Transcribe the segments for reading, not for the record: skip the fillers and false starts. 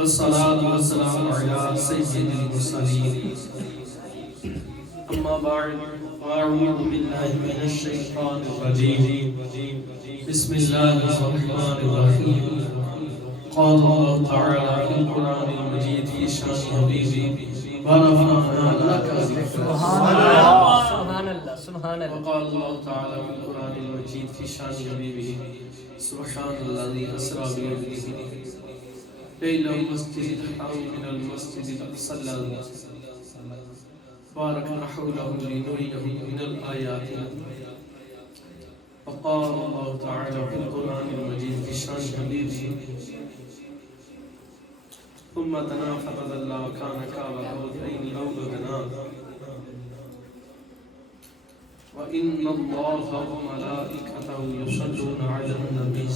والصلاة والسلام على سيد المرسلين أما بعد أعوذ بالله من الشيطان الرجيم بسم الله الرحمن الرحيم قال الله تعالى في القرآن المجيد في شان حبيبي ورفعنا لك ذكرك سبحان الله سبحان الله. وقال الله تعالى في القرآن المجيد في شان حبيبه سبحان الذي أسرى بعبده ليلا المسجد الحرام من المسجد الأقصى الذي باركنا حوله لنريه من الآيات. وقال الله تعالى في القرآن المجيد في شان حبيبه ثم دنا فتدلى وكان قاب قوسين أو أدنى وإن الله وملائكته يصلون على النبي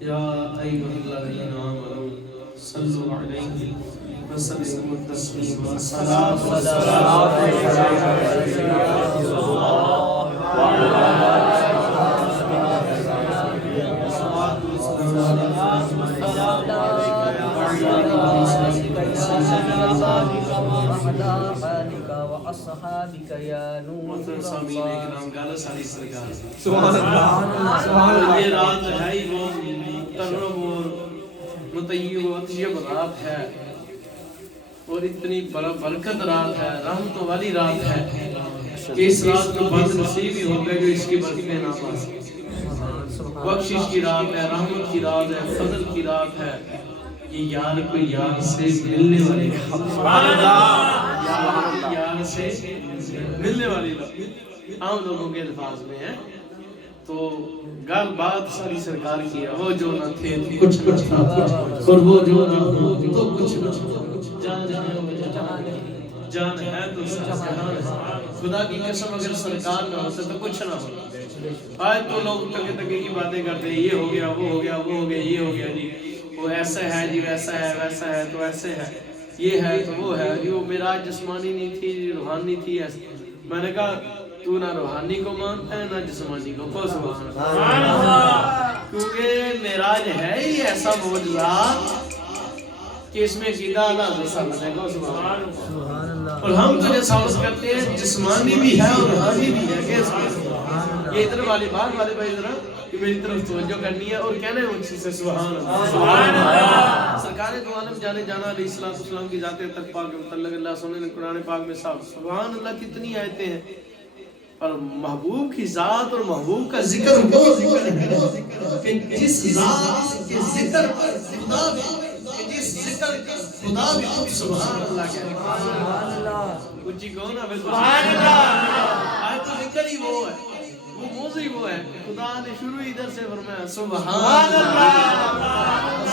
يا أيها الذين آمنوا صلوا عليه وسلموا تسليما. الصلاة والسلام على رسول الله وعلى وأصحابك يا نور الله. سبحان اللہ. یہ رات ہے ہی وہ مکرم اور مطیب و اطیب رات ہے اور اتنی برکت رات ہے، رحمتوں والی رات ہے کہ اس رات کو بد نصیب ہی ہو گئے جو اس کی برکتیں نہ پا سکے. بخشش کی رات ہے، رحمت کی رات ہے، فضل کی رات ہے. یہ یار کو یار سے ملنے والی سبحان اللہ، یار سے ملنے والی عام لوگوں کے الفاظ میں ہے. تو گل بات ساری سرکار کی ہے. وہ جو نہ تھے کچھ کچھ تھا اور وہ جو نہ ہو تو کچھ نہ جان ہے تو جہان ہے. خدا کی قسم اگر سرکار نہ ہوتا تو کچھ نہ ہوتا. آج تو لوگ تکے تکے کی باتیں کرتے ہیں، یہ ہو گیا وہ ہو گیا وہ ہو گیا یہ ہو گیا جی وہ ایسا ہے جی ویسا ہے ویسا ہے تو ایسے ہے یہ ہے تو وہ ہے جی. وہ معراج جسمانی نہیں تھی روحانی تھی. میں نے کہا تو نہ روحانی کو مانتا ہے نہ جسمانی کو. کو سبحان اللہ. کیونکہ معراج ہے ہی ایسا معجزہ کہ اس میں عقیدہ اللہ جیسا ہے. کو سبحان اللہ. اور ہم تو جیسا اس کرتے ہیں جسمانی بھی ہے اور روحانی بھی ہے. یہ ادھر والے باہر والے بھائی ذرا کہ میری طرف توجہ کرنی ہے اور کہنا ہے ان چیز سے سبحان اللہ. سرکار دو عالم جانے جانا علیہ السلام کی ذات تک پاک متعلق اللہ سننے نے قرآن پاک میں صاحب سبحان اللہ کتنی آیتیں ہیں. اور محبوب کی ذات اور محبوب کا ذکر وہ ذکر ہے کہ جس ذات کے ذکر پر خدا بھی جس ذکر کا خدا بھی خود سبحان اللہ کہہ رہا ہے. سبحان اللہ. اونچی کہو نا سبحان اللہ. آج تو ذکر ہی وہ ہے، وہ موضوع وہ ہے. خدا نے شروع ادھر سے فرمایا سبحان اللہ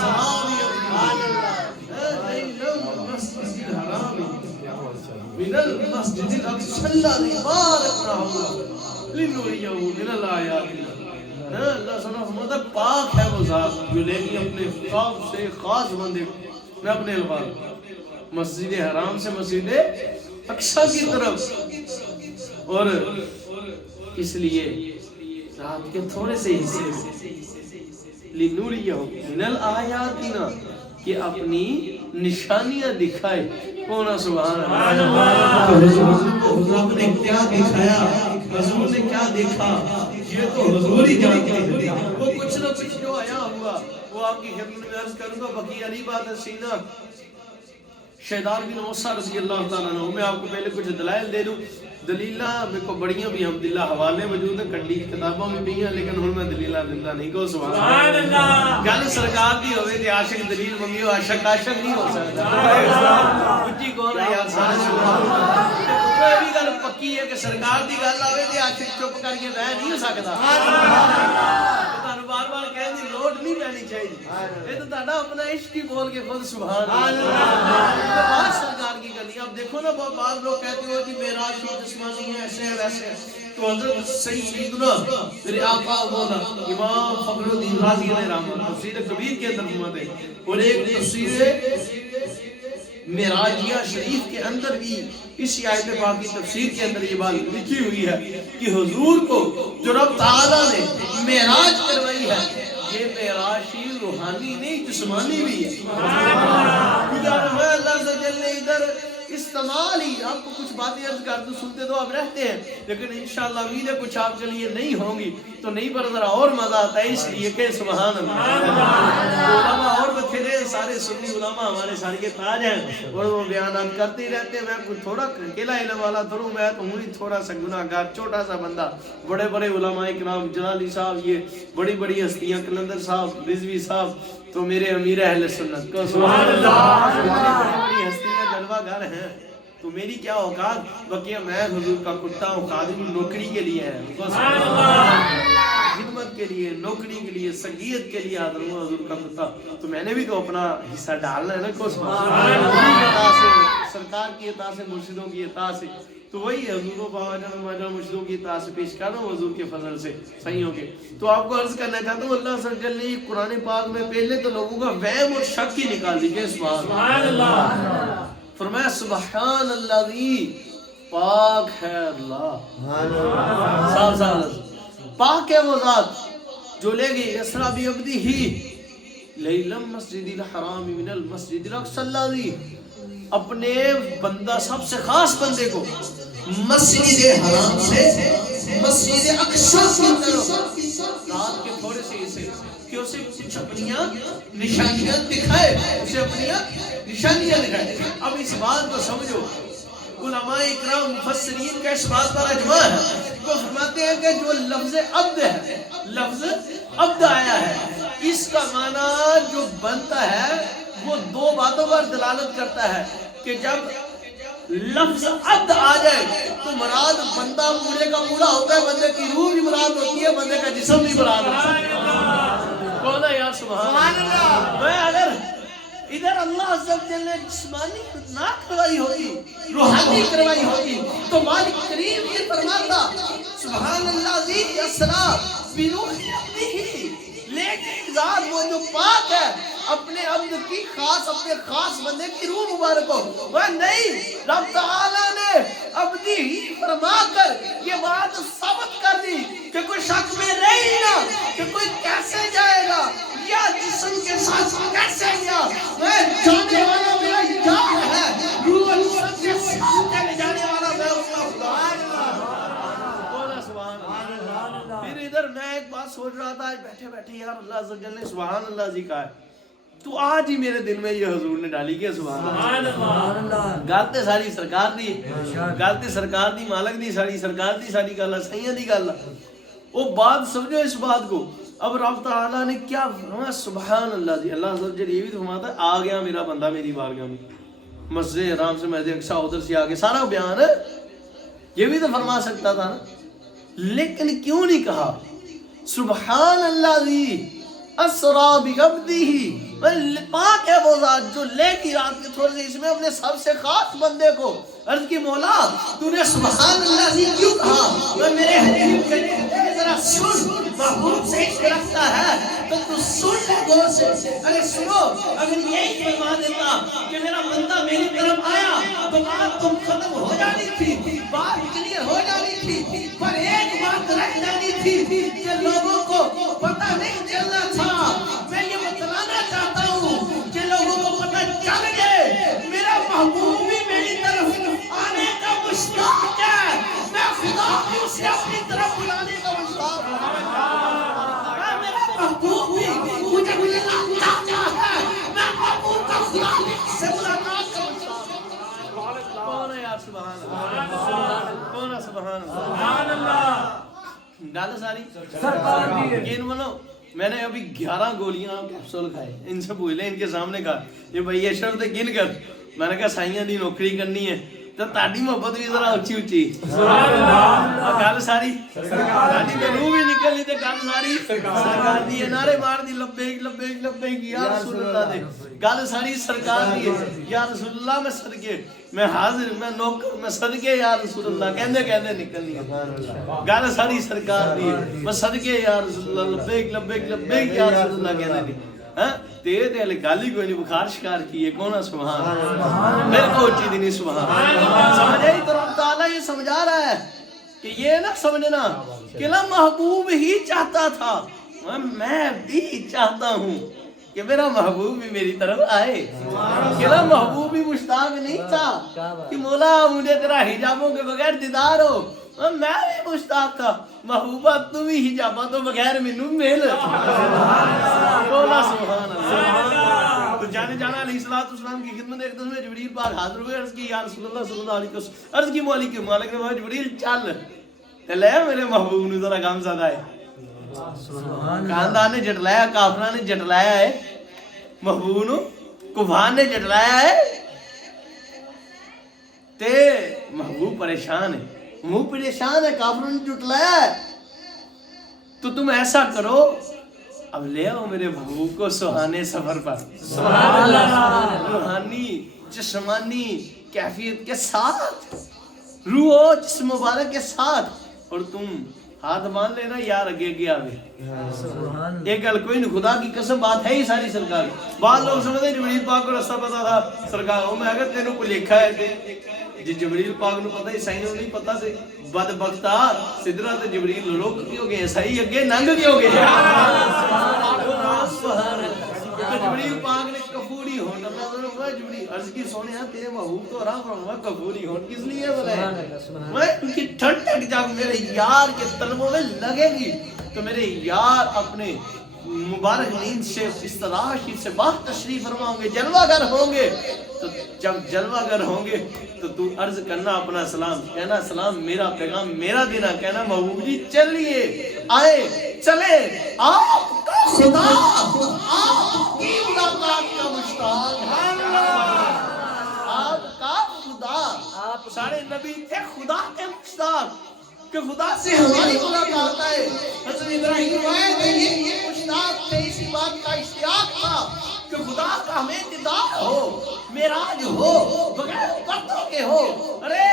سبحان اللہ مسجد الحرام من المسجد الاقصى الذي باركنا حوله لنريه من الآيات. اللہ سبحانہ فرماتا ہے پاک ہے وہ ذات جو لے گی اپنے خواب سے خاص بندے میں اپنے الفاظ مسجد حرام سے مسجد اقصی کی طرف. اور اس لیے رات کے تھوڑے سے حصے لنوریہ من الآیاتنا کہ اپنی نشانیاں دکھائے. کونا سبحان اللہ. حضور نے کیا دکھایا، حضور نے کیا دیکھا یہ تو حضور ہی جانتے ہیں. وہ کچھ نہ کچھ جو آیا ہوا وہ آپ کی خدمت میں عرض کروں گا. بقی علی بات سینہ شہدار بن موسیٰ رضی اللہ تعالیٰ عنہ. میں آپ کو پہلے کچھ دلائل دے دوں. دلیلہ میرے کو بڑیاں بھی حمدللہ حوالے موجود ہیں، کڈی کتابوں میں بھی ہیں، لیکن ہن میں دلیلہ دندہ نہیں. کو سبحان اللہ. گل سرکار دی ہوئے تے عاشق دلیل منگی ہو عاشق نہیں ہو سکتا. اونچی کون ہے یار سارے سبحان اللہ. کوئی بھی گل پکی ہے کہ سرکار دی گل آوے تے عاشق چپ کر کے بیٹھ نہیں ہو سکتا. تانوں بار بار کہنے دی لوڑ نہیں پینی چاہیے. یہ تو تہاڈا اپنا عشق ہی بول کے خود سبحان اللہ. سرکار کی گلی اب دیکھو نا بہت بعض لوگ کہتے ہو کہ معراج کی جسمانی ہے ایسے ہے ویسے ہے. تو حضرت سیدنا میرے آقا مولا امام فخر الدین رازی علیہ رحمۃ تفسیر کبیر کے اندر فرماتے ہیں. اور ایک تفسیر معراجیہ شریف کے اندر بھی اس آیت پاک کی تفسیر کے اندر یہ بات لکھی ہوئی ہے کہ حضور کو جو رب تعالیٰ نے معراج کروائی ہے، یہ معراجی روحانی نہیں جسمانی بھی ہے. اللہ عز و جل نے ادھر استعمال ہی آپ کو کچھ باتیں عرض کر دوں سنتے تو آپ رہتے ہیں لیکن انشاءاللہ امید ہے کچھ آپ کے لیے نہیں ہوں گی تو نہیں پر ذرا اور مزہ آتا ہے اس لیے کہ سبحان اللہ. علماء اور بتھیرے سارے سنی علماء ہمارے سارے کے تاج ہیں اور وہ بیانات کرتے ہی رہتے ہیں. میں کچھ تھوڑا اکیلا علم والا تھروں میں تو ہوں ہی تھوڑا سا گناہ گار چھوٹا سا بندہ. بڑے بڑے علماء اکرام جلالی صاحب یہ بڑی بڑی ہستیاں قلندر صاحب رضوی صاحب تو میرے امیر اہل سنت کو سبحان اللہ بڑی ہستیاں جلوہ گر ہیں تو میری کیا اوقات بقیہ میں حضور کا کتا ہوں خادم نوکری کے لیے ہے خدمت کے لیے نوکری کے لیے سنگیت کے لیے آدر ہوں حضور کا کتا تو میں نے بھی تو اپنا حصہ ڈالنا ہے نا کو سرکار کی عطا سے مرشدوں کی عطا سے تو وہی حضور و بابا جان مرشدوں کی عطا سے پیش کر رہا ہوں حضور کے فضل سے صحیحوں کے. تو آپ کو عرض کرنا چاہتا ہوں اللہ عز و جل نے قرآن پاک میں پہلے تو لوگوں کا وہم اور شک ہی نکال دی کہ سبحان اللہ فرمایا سبحان اللہ پاک ہے اللہ صاحب صاحب پاک ہے وہ ذات جو لے گئی اسرا بعبدہ لیلم مسجد الحرام من المسجد الاقصی الذی اپنے بندہ سب سے خاص بندے کو مسجد حرام سے مسجد اقصی کی طرف رات کے تھوڑے سے اسے کہ اسے کچھ اپنیاں نشانیاں دکھائے اسے اپنیاں نشانیاں دکھائے. اب اس بات کو سمجھو علماء اکرام مفسرین کا اس بات پر اجماع ہے وہ فرماتے ہیں کہ جو لفظ عبد ہے لفظ عبد آیا ہے اس کا معنی جو بنتا ہے وہ دو باتوں پر دلالت کرتا ہے کہ جب لفظ عبد آ جائے تو مراد بندہ بوڑھے کا بوڑھا ہوتا ہے بندے کی روح بھی مراد ہوتی ہے بندے کا جسم بھی مراد ہوتا ہے. کون ہے یار سبحان اللہ. میں اگر ادھر اللہ عز و جل نے جسمانی نہ کروائی ہوتی روحانی کروائی ہوتی تو مالک کریم یہ فرماتا سبحان اللہ ذی اسرا بروح عبدہ لیکن ذات وہ جو پاک ہے اپنے عبد کی خاص اپنے خاص بندے کی روح مبارک ہو وہ نہیں رب تعالیٰ نے عبدی ہی فرما کر یہ بات ثابت کر دی کہ کوئی شک میں رہی نہ کہ کوئی کیسے جائے گا یا جسم کے ساتھ کیسے گیا میں جانے والا میرا یار ہے روح جسم کے ساتھ چلے جانے والا میں اس کا سبحان اللہ سبحان اللہ. پھر ادھر میں ایک بات سوچ رہا تھا بیٹھے بیٹھے یار اللہ عز و جل نے سبحان اللہ جی کہا ہے تو آج ہی میرے دل میں یہ حضور نے ڈالی کہ سبحان اللہ گالتے ساری سرکار دی گالتے سرکار دی مالک دی سرکار دی ساری گالہ سہیاں دی گالہ وہ بات سمجھو اس بات کو. اب رب تعالیٰ نے کیا فرمایا سبحان اللہ جی. اللہ عز و جل یہ بھی تو فرماتا ہے آ گیا میرا بندہ میری بارگاہ میں مسجد حرام سے مسجد اقصی ادھر سے آگے سارا بیان ہے یہ بھی تو فرما سکتا تھا نا لیکن کیوں نہیں کہا سبحان اللہ جی اسرا بعبدہ پاک ہے وہ ذات جو لے کی رات کے تھوڑے سے اس میں اپنے سب سے خاص بندے کو عرض کی مولا تو نے سبحان اللہ جی کیوں کہا میں میرے حبیب کے ذرا سن محبوب سے عشق رکھتا ہے تو تو سن لے غور سے ارے سنو اگر یہی فرما دیتا کہ میرا بندہ میری طرف آیا تو بات تم ختم ہو جانی تھی بات کلیئر ہو جانی تھی پر ایک بات رہ جانی تھی کہ لوگوں کو پتہ نہیں چلنا تھا. میں یہ بتلانا چاہتا ہوں کہ لوگوں کو پتہ چل گئے میرا محبوب بھی میری طرف آنے کا مشتاق ہے میں خدا بھی اسے اپنی طرف بلانے کا مشتاق ہے. میرا محبوب بھی مجھے چاہتا ہے میں محبوب کا خدا سے ملاقات کا مشتاق ہوں. کون ہے یار سبحان اللہ کون ہے سبحان اللہ. ڈالو ساری سرکار دی یقین منو میں نے ابھی 11 گولیاں کیپسول کھائے ان سے پوچھ لیں ان کے سامنے کہا یہ بھائی یہ شرط گن کر میں نے کہا سائیاں دی نوکری کرنی ہے تو تاڑی محبت بھی ذرا اچھی اچھی سبحان اللہ گل ساری تاڑی میں روح بھی نکلی تے گل ساری سرکار دی نعرے مار دی لبیک لبیک لبیک یا رسول اللہ دے گل ساری سرکار دی یا رسول اللہ میں صدقے میں حاضر میں نوکر میں صدقے یا رسول اللہ کہندے کہندے نکلنی گل ساری سرکار دی میں صدقے یا رسول اللہ لبیک لبیک لبیک یا رسول اللہ کہندے نہیں ہاں تیرے تے علی گالی کوئی نہیں بخار شکار کی ہے کون ہے سبحان اللہ میرے کو اچھی دینی سبحان اللہ سمجھے ہی تو رب تعالیٰ یہ سمجھا رہا ہے کہ یہ نہ سمجھنا کہ نہ محبوب ہی چاہتا تھا میں بھی چاہتا ہوں کہ میرا محبوب بھی میری طرف آئے. میرا محبوب بھی مشتاق نہیں تھا کہ مولا مجھے تیرا حجابوں کے بغیر دیدار ہو. میں بھی مشتاق تھا محبوبہ تو بھی حجابہ تو بغیر مینوں مل. بولا سبحان اللہ. تو جانے جانا علیہ السلام کی خدمت ایک دن میں جبریل پاک حاضر ہوئے. عرض کی یا رسول اللہ صلی اللہ علیہ وسلم. عرض کی مالک نے کہا جبریل چل تے لے میرے محبوب نے ذرا کام زیادہ ہے. خاندان نے جٹلایا, کافران نے جٹلایا ہے, محبوب نو کفار نے جٹلایا ہے تے محبوب پریشان ہے. محبوب پریشان ہے, کافروں نے جٹلایا ہے. تو تم ایسا کرو اب لے آؤ میرے محبوب کو سہانے سفر پر. سبحان اللہ. روحانی جسمانی کیفیت کے ساتھ, روح و جسم مبارک کے ساتھ, اور تم ہاتھ مان لینا یار اگے گیا بھی. ایک گل کوئی نہیں, خدا کی قسم بات ہے ہی ساری سرکار. بعض لوگ سمجھتے ہیں جبریل پاک کو رستہ پتا تھا سرکار. وہ میں اگر تینوں کو لکھا ہے جی جبریل پاک نو پتہ عیسائی نو نہیں پتہ سے بدبختہ سدرت جبریل لوک کیوں گئے عیسائی اگے ننگ کیوں گئے. سبحان اللہ. جبریل پاک نے کفوری ہون اللہ جبریل عرض کی سونے ہیں تیرے محبوب تو آرام فرما کفوری ہون کس لیے بولے میں ان کی ٹھنڈک جب میرے یار کے طلبوں میں لگے گی تو میرے یار اپنے مبارک نیند سے استراحت سے باہر تشریف فرما ہوں گے, جلوہ گر ہوں گے. تو جب جلوہ گر ہوں گے تو عرض کرنا اپنا سلام, کہنا سلام میرا پیغام میرا دینا, کہنا محبوب جی چلیے آئے چلے آپ کا خدا آپ کی ملاقات کا مشتاق ہے. آپ کا خدا, آپ سارے نبی تھے خدا کے مشتاق کہ خدا سے ہماری ملاقات ہے. حضرت ابراہیم یہ مشتاق تھے, اسی بات کا اشتیاق تھا کہ خدا کا ہمیں دیدار ہو, معراج ہو, بغیر پردوں کے ہو, ارے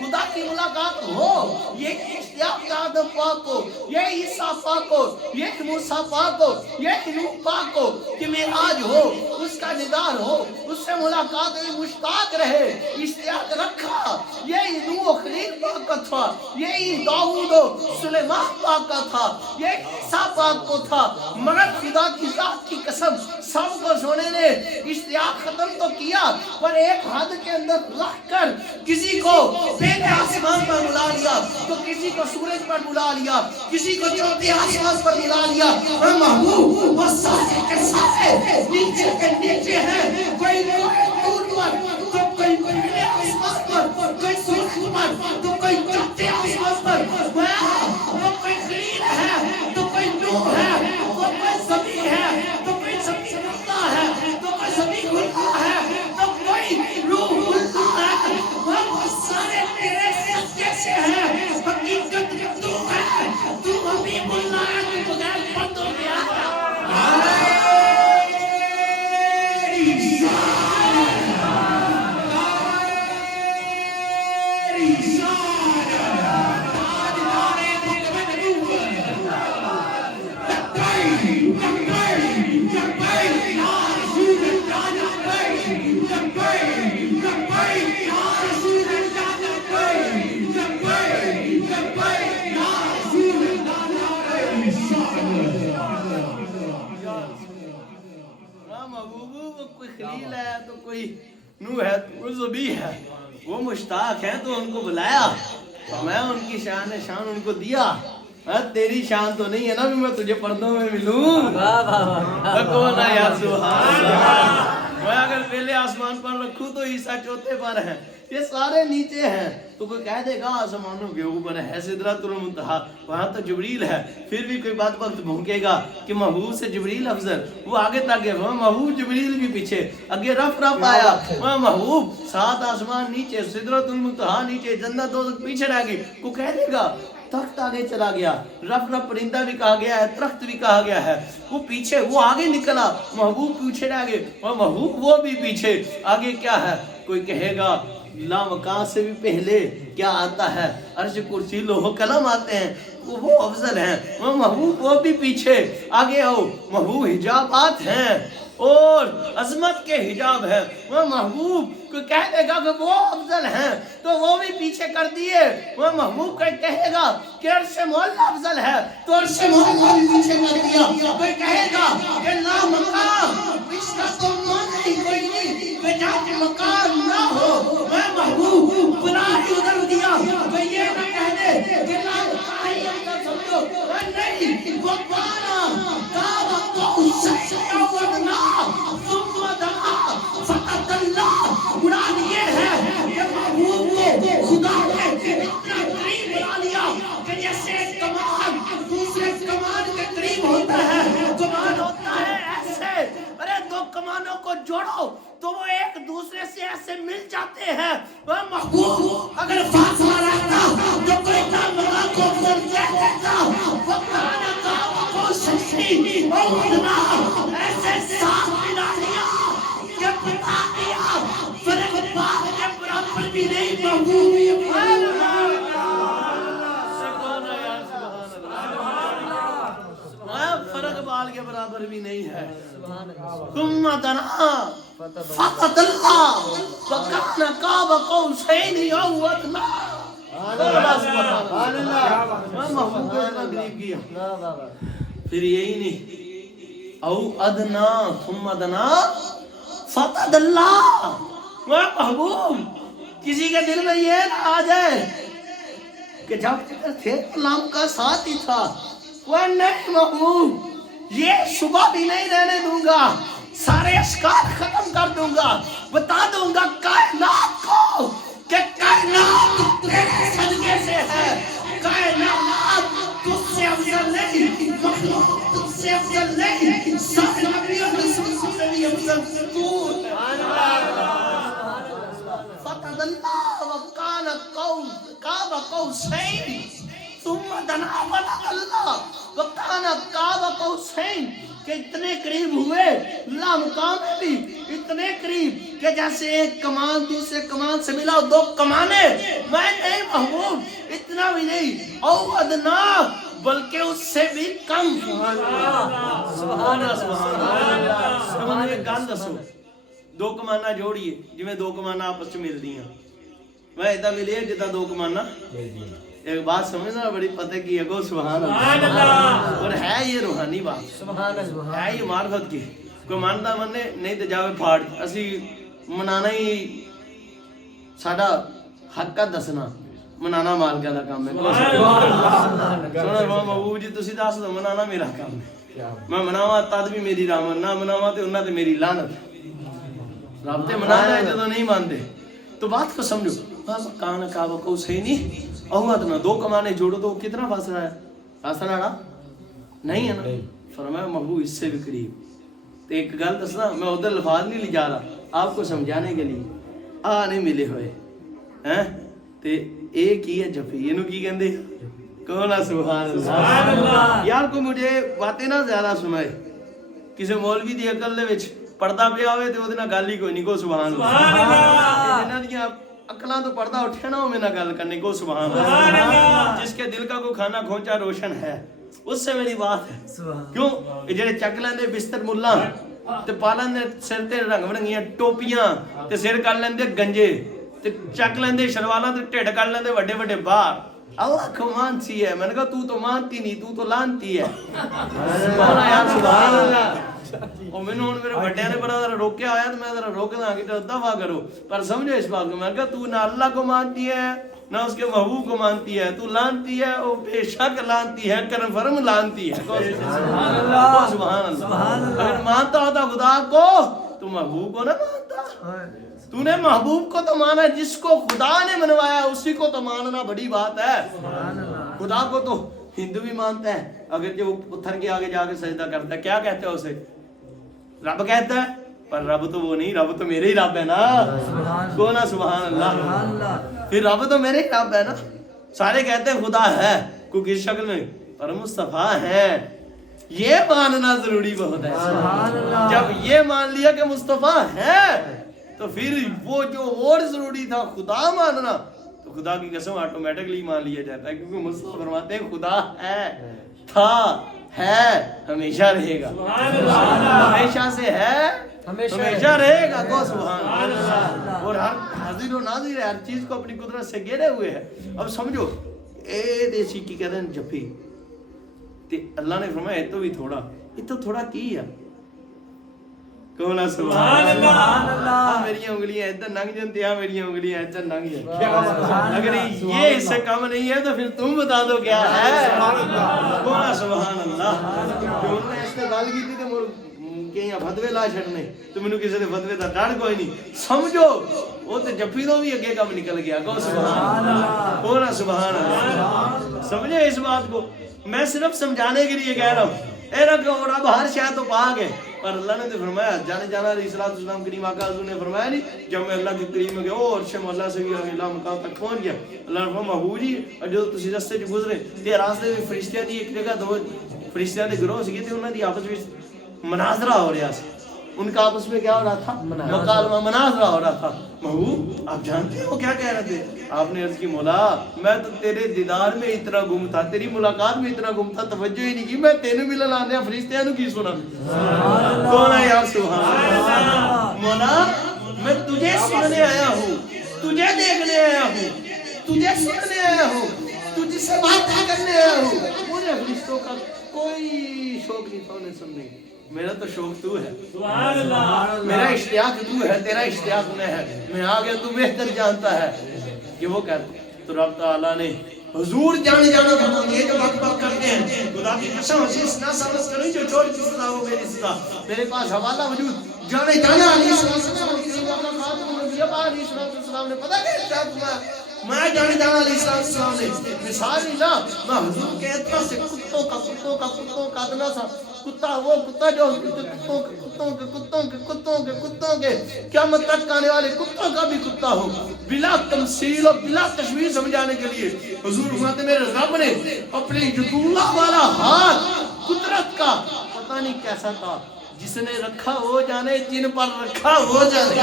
خدا کی ملاقات ہو. یہ اشتیاق تھا آدم پاک کو, یہ عیسیٰ پاک کو, یہ موسیٰ پاک کو, یہ نوح پاک کو کہ معراج ہو, اس کا دیدار ہو, اس سے ملاقات میں مشتاق رہے, اشتیاق رکھا. یہ نوح و خلیل پاک کا تھا, یہ داؤد و سلیمان پاک کا تھا, یہ عیسیٰ پاک کو تھا. مگر خدا کی ذات کی قسم سب کو سونے نے اشتیاق ختم تو کیا پر ایک حد کے اندر رکھ کر کسی کو پہلے آسمان پر بلا لیا, تو کسی کو سورج پر بلا لیا, کسی کو چوتھے آسمان پر بلا لیا. اور محبوب وہ سارے کے سارے نیچے کے نیچے ہیں, کوئی دور پر تو کوئی پہلے آسمان پر, کوئی سرخ پر تو کوئی چوتھے آسمان پر, وہ کوئی خلیل ہے تو کوئی نوح ہے, وہ کوئی زمین ہے تو کوئی زمین رکھتا ہے, تو کوئی زمین اللہ ہے, تو کوئی روح اللہ ہے. وہ سارے تیرے سے کیسے ہیں, حقیقت تو ہے تو حبیب اللہ کے بغیر پردوں میں آتا. کوئی خلیل ہے تو کوئی نوح ہے تو کوئی زبی ہے, وہ مشتاق ہیں تو ان کو بلایا, میں ان کی شان ان کو دیا. تیری شان تو نہیں ہے نا بھی میں تجھے پردوں میں ملوں. کون ہے یا سبحان اللہ. میں اگر پہلے آسمان پر رکھوں تو عیسیٰ چوتھے پر ہیں, یہ سارے نیچے ہیں. تو کوئی کہہ دے گا آسمانوں کے اوپر ہے سدرۃ المنتہا, وہاں تو جبریل ہے. پھر بھی کوئی بات وقت بھونکے گا کہ محبوب سے جبریل افضل, وہ آگے تک ہے, وہاں محبوب جبریل بھی پیچھے, اگے رف آیا, وہاں محبوب 7 آسمان نیچے, سدرۃ المنتہا نیچے, جنت دوزخ پیچھے رہ گئی. کو کہہ دے گا تخت آگے چلا گیا, رف پرندہ بھی کہا گیا ہے, تخت بھی کہا گیا ہے, وہ پیچھے, وہ آگے نکلا, محبوب پیچھے رہ گئے, اور محبوب وہ بھی پیچھے. آگے کیا ہے, کوئی کہے گا لامکان سے بھی پہلے کیا آتا ہے, عرش کرسی لوح قلم آتے ہیں, وہ افضل ہیں, وہ محبوب وہ بھی پیچھے. آگے آؤ, محبوب حجابات ہیں, اور عظمت کے حجاب ہے. وہ محبوب کوئی کہہ دے گا کہ وہ افضل ہیں تو وہ بھی پیچھے کر دیے. وہ محبوب کوئی کہے گا کہ عرش مولا افضل ہے تو عرش مولا بھی پیچھے کر دیا. کوئی کہے گا کہ لا مقام اس کا تو مانا ہی کوئی نہیں کہ جہاں کے مقام نہ ہو میں محبوب بنا ہی ادھر دیا. کوئی یہ نہ کہہ دے کہ لا مقام ہی افضل سمجھو نہیں. وہ پانا کعبہ کو سے اولنا ثم دنا فتح اللہ. مراد یہ ہے کہ محبوب کو خدا نے اتنا قریب بنا لیا کہ جیسے ایک کمان دوسرے کمان کے قریب ہوتا ہے. کمان ہوتا ہے ایسے, ارے دو کمانوں کو جوڑو تو وہ ایک دوسرے سے ایسے مل جاتے ہیں. وہ محبوب اگر فاصلہ رہتا تو کوئی نام ملا کو افضل کہہ دیتا. وہ کہانا کعبہ کو شخصی اولنا ایسے ساتھ ملا لیا کہ بتا دیا فرق بات کے برابر بھی نہیں. محبوب فرق بال کے برابر بھی نہیں ہے. ثم دنا فتح اللہ وکان قاب قوسین او ادنی. سبحان اللہ. محبوب کو اتنا قریب کیا. پھر یہی نہیں او ادنا ثم دنا فتح اللہ. وہ محبوب کسی کے دل میں یہ نہ آ جائے کہ جب تھے غلام کا ساتھ ہی تھا. وہ نہیں محبوب یہ شبہ بھی نہیں رہنے دوں گا. سارے اشکال ختم کر دوں گا. بتا دوں گا کائنات کو کہ کائنات تیرے صدقے سے ہے. کائنات تجھ سے افضل نہیں, مخلوق تجھ سے افضل نہیں. سارے نبی اور رسول سے بھی افضل تو. فتح اللہ وکان قاب قوسین ثم دنا فتح اللہ وکان قاب قوسین. کہ اتنے قریب ہوئے لا مقام ہے بھی اتنے قریب کہ جیسے ایک کمان دوسرے کمان سے ملا دو کمانے. میں نہیں محبوب اتنا بھی نہیں او ادنا بلکہ اس سے بھی کم. سبحان اللہ سبحان اللہ. سبحان ایک گل دسو دو کمانا جوڑیے جویں دو کمانا آپس چ ملدیاں. میں ادھا ملے جدہ دو کمانا ایک بات سمجھنا بڑی پتہ کی ہے. گو سبحان اللہ. اور ہے یہ روحانی بات, سبحان اللہ, ہے یہ معرفت کی. کوئی مانتا مننے نہیں تو جاوے پھاڑ. اسی منانا ہی ساڑا حق کا دسنا منانا مالکہ دا کام ہے. سونا محبوب جی تسی دس دو منانا میرا کام ہے. میں مناوا تد بھی میری رحمت نہ مناوا تے انہاں تے میری لعنت. رب تے منانا ہے جدوں نہیں مانتے تو بات کو سمجھو. کان قاب قوسین او ادنا دو کمانے جوڑو تو کتنا فاصلہ ہے؟ فاصلہ نہیں ہے نا. فرمایا محبوب اس سے بھی قریب. تو ایک گل دسنا میں ادھر لفاظ نہیں لے جا رہا آپ کو سمجھانے کے لیے. آ نہیں ملے ہوئے ہیں تے ایک ہی ہے جفی. یہ کی کہندے کہنا سبحان اللہ. یار کو مجھے باتیں نہ زیادہ سنائے. کسی مولوی دی عقل دے وچ پردہ پیا ہوئے تے اودے نال گل ہی کوئی نہیں. کو سبحان اللہ. جنہاں دیاں عقلاں تو پردہ اٹھے نہ میں نہ گل کرنے. کو سبحان اللہ. جس کے دل کا کوئی کھانا کھونچا روشن ہے اس سے میری بات ہے. کیوں یہ جڑے چک لیندے بستر ملا تے پا لیندے سر تے رنگ برنگیاں ٹوپیاں تے سر کر لیندے گنجے تے چک لیندے شلواراں تے ٹھڈ کر لیندے وڈے وڈے باہر. اللہ کو مانتی ہے. میں نے کہا تو مانتی نہیں تو لانتی ہے. سبحان اللہ. اور میں نے میرے بڑے نے بڑا ذرا روکیا آیا تو میں ذرا روکنا کہ دفع کرو. پر سمجھو اس بات کو. میں نے کہا تو نہ اللہ کو مانتی ہے نہ اس کے محبوب کو مانتی ہے. تو لانتی ہے وہ بے شک لانتی ہے کنفرم لانتی ہے. سبحان اللہ سبحان اللہ. اگر مانتا ہوتا خدا کو تو محبوب کو نہ مانتا. تو نے محبوب کو تو مانا جس کو خدا نے منوایا اسی کو تو ماننا بڑی بات ہے. خدا کو تو ہندو بھی مانتا ہے اگر جو وہ پتھر کے آگے جا کے سجدہ کرتا ہے کیا کہتے ہیں اسے رب کہتا ہے. پر رب تو وہ نہیں, رب تو میرے ہی رب ہے نا. کو نا سبحان اللہ. پھر رب تو میرے ہی رب ہے نا. سارے کہتے ہیں خدا ہے کوئی کس شکل میں پر مصطفیٰ ہے. یہ ماننا ضروری بہت ہے. جب یہ مان لیا کہ مصطفیٰ ہے تو پھر وہ جو اور ضروری تھا خدا ماننا تو خدا کی قسم آٹومیٹکلی مان لیا جاتا ہے. کیونکہ مصطفیٰ فرماتے ہیں خدا ہے تھا ہے ہمیشہ رہے گا ہمیشہ سے ہے ہمیشہ رہے گا کو سبحان اللہ اور ہر حاضر و ناظر ہے ہر چیز کو اپنی قدرت سے گھیرے ہوئے ہے اب سمجھو اے دیسی کی کہتے ہیں جفی تے اللہ نے فرمایا یہ تو بھی تھوڑا یہ تو تھوڑا کی ہے کہنا سبحان اللہ میری انگلیاں ادھر ننگ جانتی ہیں میری انگلیاں ادھر ننگ جانتی ہیں اگر یہ اس سے کم نہیں ہے تو پھر تم بتا دو کیا ہے کہنا سبحان اللہ جو انہوں نے اس نے گال کی تھی تو کہ یہاں فتوے لا چھڑنے تو میں نے کسی نے فتوے دا ڈر کوئی نہیں سمجھو وہ تو جفی تو بھی اگے کم نکل گیا کہو سبحان اللہ کہنا سبحان اللہ سمجھے اس بات کو میں صرف سمجھانے کے لیے کہہ رہا ہوں اے رب اور اب ہر شاید تو پاک ہے پر اللہ نے تو فرمایا جانے جانا علیہ السلام کریم آقا حضور نے فرمایا نہیں جب میں اللہ کے کریم میں گیا اور عرش اللہ سے بھی اللہ مقام تک پہنچ گیا اللہ نے فرمایا محبوب جی اور جو تسی راستے جو گزرے تے راستے میں فرشتیاں دی ایک جگہ دو فرشتیاں دے گروہ سکے تھے انہاں دی آپس میں مناظرہ ہو رہا سی ان کا آپس میں کیا ہو رہا تھا مکالمہ مناظرہ ہو رہا تھا محبوب آپ جانتے ہو کیا کہہ رہے تھے آپ نے عرض کی مولا میں تو تیرے دیدار میں اتنا گم تھا تیری ملاقات میں اتنا گم تھا توجہ ہی نہیں کی میں تینوں ملن آنے فرشتیاں نو کی سنا کون ہے یار سبحان اللہ مولا میں تجھے سننے آیا ہوں تجھے دیکھنے آیا ہوں تجھے سننے آیا ہوں تجھ سے بات کرنے آیا ہوں مجھے فرشتوں کا کوئی شوق نہیں تھا انہیں سننے میرا تو شوق تو ہے سبحان اللہ میرا اشتیاق تو ہے تیرا اشتیاق میں ہے میں آگے تو بہتر جانتا ہے کہ وہ کہتا تو رب تعالیٰ نے حضور جانے جانا فرماتے ہیں جو بک بک کرتے ہیں خدا کی قسم عزیز نہ سمجھ کریں جو چھوڑ کی سزا وہ میری سزا میرے پاس حوالہ وجود جانے جانا علیہ السلام نے پتہ کہ ارشاد ہوا میں جانے جانا علیہ السلام نے مثال ہی نہ میں حضور کے اتنا سے کتوں کا ادنا سا کتا وہ کتا جو کتوں کے قیامت تک آنے والے کتوں کا بھی کتا ہو بلا تمثیل اور بلا تشویش سمجھانے کے لیے حضور فرماتے میرے رب نے اپنے ید اللہ والا ہاتھ قدرت کا پتہ نہیں کیسا تھا جس نے رکھا وہ جانے جن پر رکھا وہ جانے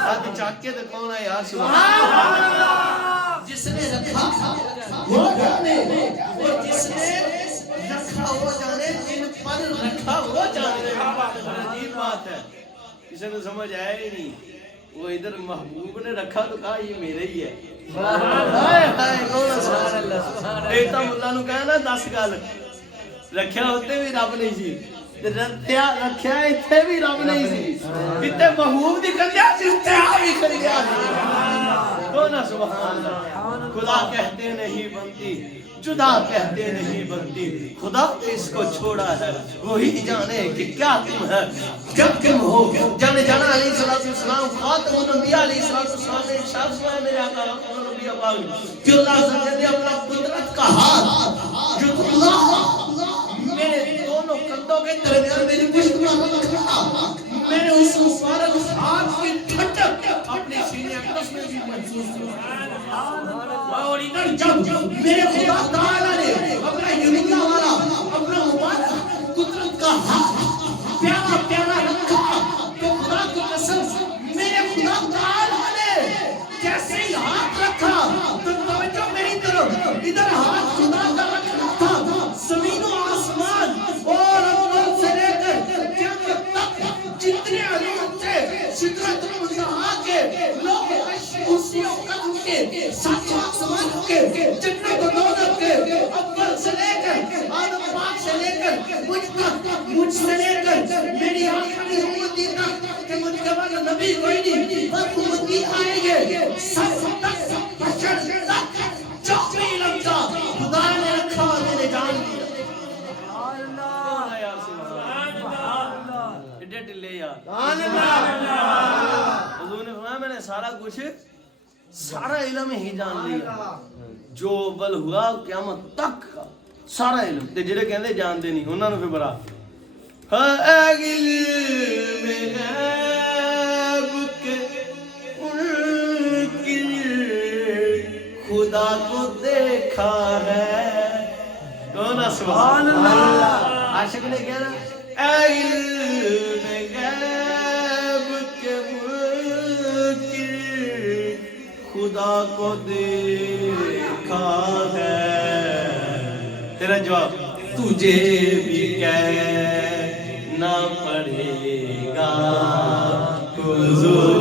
ساتھ چاکے تو کون ہے یار سبحان اللہ جس نے رکھا وہ جانے اور جس نے رکھا وہ جانے جن پر رکھا وہ جانے عجیب بات ہے کسی نے سمجھ آیا ہی نہیں وہ ادھر محبوب نے رکھا تو کہا یہ میرے ہی ہے بیٹا ملا نو کہا نا 10 گل رکھیا ہوتے بھی رب نہیں سی رکھیا اتنے بھی رب نہیں سی اتنے محبوب دی کر لیا سی اتنے بھی کر لیا سبحان اللہ خدا کہتے نہیں بنتی جدا کہتے نہیں بنتی خدا نے اس کو چھوڑا ہے وہی جانے کہ کیا تم ہے جب تم ہو جانے جانا علیہ السلام خاتم الانبیاء علیہ السلام نے ارشاد فرمایا میرے آقا نبی پاک کہ اللہ عز و جل نے اپنا قدرت کا ہاتھ جو اللہ میرے دونوں کندھوں کے درمیان میری پشت پر رکھا میں نے اس مبارک ہاتھ کی ٹھنڈک اپنے سینے اقدس میں بھی محسوس کیا اور ادھر جب میرے خدا تعالیٰ نے اپنا یمینہ والا اپنا مبارک قدرت کا ہاتھ پیارا پیارا رکھا تو خدا کی قسم میرے خدا تعالیٰ نے جیسے ہی ہاتھ رکھا تو توجہ میری طرف ادھر ہاتھ خدا کا رکھا تھا زمین و آسمان اور اول سے لے کر قیامت تک جتنے علوم سے سدرۃ المنتہا کے لوگ کرسیوں قدم کے ساتھ آسمان کے جنت و دولت کے اول سے لے کر آدم پاک سے لے کر مجھ سے لے کر میری آخری امتی تک کہ مجھ کے بعد نبی کوئی نہیں اور امتی آئیں گے سب تک بشر تک جو بھی علم کا خدا نے رکھا اور میں نے جان دیا حضور نے فرمایا میں نے سارا کچھ سارا علم ہی جان لیا جو بل ہوا قیامت تک کا سارا علم تے جڑے کہندے جاندے نہیں انہاں نوں پھر بڑا علم غیب کے ان کی خدا کو دیکھا ہے کون سبحان اللہ عاشق نے کہا نا علم غیب کے خدا کو دیکھا ہے تیرا جواب تو تجھے بھی کہنا پڑے گا حضور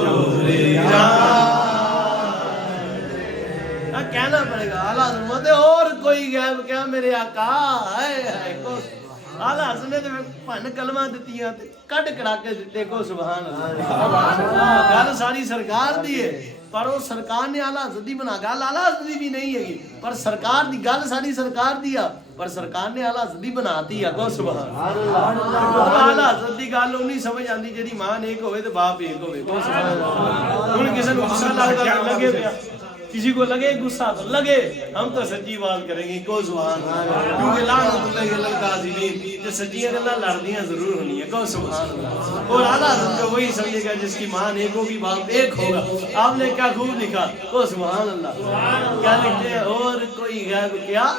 کہنا پڑے گا اعلیٰ حضرت اور کوئی غیب کیا میرے آقا اعلیٰ حضرت نے پن کلمہ دیتی ہیں کٹ کڑا کے دیتے کو سبحان اللہ گل ساری سرکار دی ہے پر وہ سرکار نے اعلیٰ حضرت دی بنا گل اعلیٰ حضرت دی بھی نہیں ہے پر سرکار دی گل ساری سرکار دیا پر سرکار نے اعلیٰ حضرت دی بناتی ہے کو سبحان اللہ اعلیٰ حضرت دی گل انہی سمجھ آندی جیڑی ماں ایک ہوئے تو باپ ایک ہوئے کو سبحان اللہ ہن کسی کو غصہ لگتا لگے پیا کسی کو لگے غصہ تو لگے ہم تو سچی بات کریں گے کو سبحان اللہ کیونکہ لعنت اللہ الکاذبین جو سچی گلاں لڑدیاں ضرور ہونی ہے کو سبحان اللہ اور اعلیٰ حضرت کو وہی سمجھے گا جس کی ماں ایک ہوگی باپ ایک ہوگا آپ نے کیا خوب لکھا کو سبحان اللہ کیا لکھتے ہیں اور کوئی غیب کیا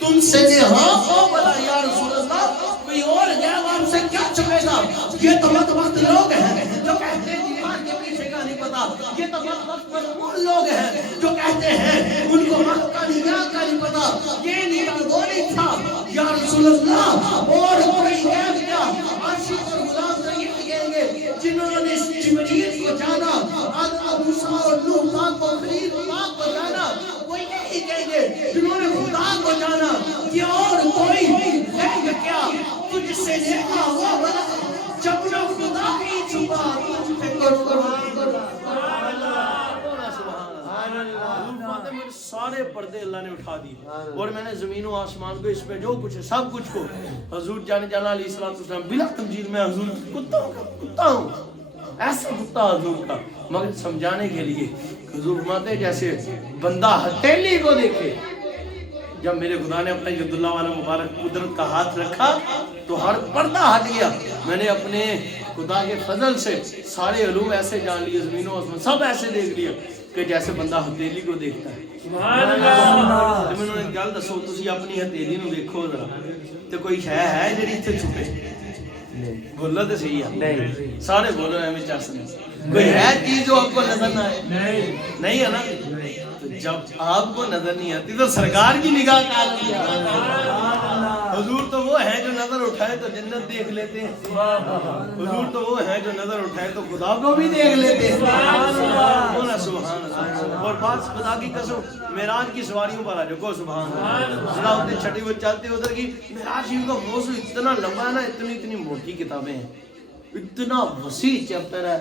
تم سے نے ہاں او بلا یا رسول اللہ کوئی اور غیب آپ سے کیا چھپے گا یہ تو وقت لوگ ہیں جو کہتے ہیں جہاد کے پیچھے کا نہیں پتا یہ تو وقت وہ لوگ ہیں جو کہتے ہیں ان کو وقت کا نہیں پتا یہ نہیں تھا وہ نہیں تھا یا رسول اللہ اور کوئی غیب کیا عاشق اور غلام تو یہ کہیں گے جنہوں نے جبریل کو جانا آدم موسیٰ اور نوح پاک کو خلیل پاک کو جانا وہ یہی کہیں گے جنہوں نے خدا کو جانا کہ اور کوئی غیب کیا تجھ سے دیکھا ہوا بنا جب نہ خدا ہی چھپا سارے پردے اللہ نے اٹھا دی اور میں نے زمین و آسمان کو اس میں جو کچھ ہے سب کچھ کو حضور جانے جانا علیہ السلام بلا تمجید میں حضور کتا ہوں ایسا کتا حضور کا مگر سمجھانے کے لیے حضور فرماتے جیسے بندہ ہتھیلی کو دیکھے جب میرے خدا نے اپنا ید اللہ والا مبارک قدرت کا ہاتھ رکھا تو ہر پردہ ہٹ گیا میں نے اپنے خدا کے فضل سے سارے علوم ایسے جان لیے زمین و آسمان سب ایسے دیکھ لیا کہ جیسے بندہ ہتھیلی کو دیکھتا ہے سبحان اللہ میں نے گل دسو تسی اپنی ہتھیلی نو دیکھو ذرا تے کوئی شے ہے جڑی ایتھے چھپے بولو تے صحیح ہے نہیں سارے بولو ایویں چس نہیں کوئی ہے چیز جو آپ کو نظر نہ آئے نہیں ہے نا تو جب آپ کو نظر نہیں آتی تو سرکار کی نگاہ کا عالم کیا حضور تو وہ ہیں جو نظر اٹھائے تو جنت دیکھ لیتے ہیں حضور تو وہ ہیں جو نظر اٹھائے تو خدا کو بھی دیکھ لیتے ہیں سبحان اللہ اور بات خدا کی قسم معراج کی سواریوں پر آ جاؤ کو سبحان اللہ ذرا ادھر چھٹی وہ چلتے ادھر کی معراج شریف کا موضوع اتنا لمبا ہے نا اتنی موٹی کتابیں ہیں اتنا وسیع چیپٹر ہے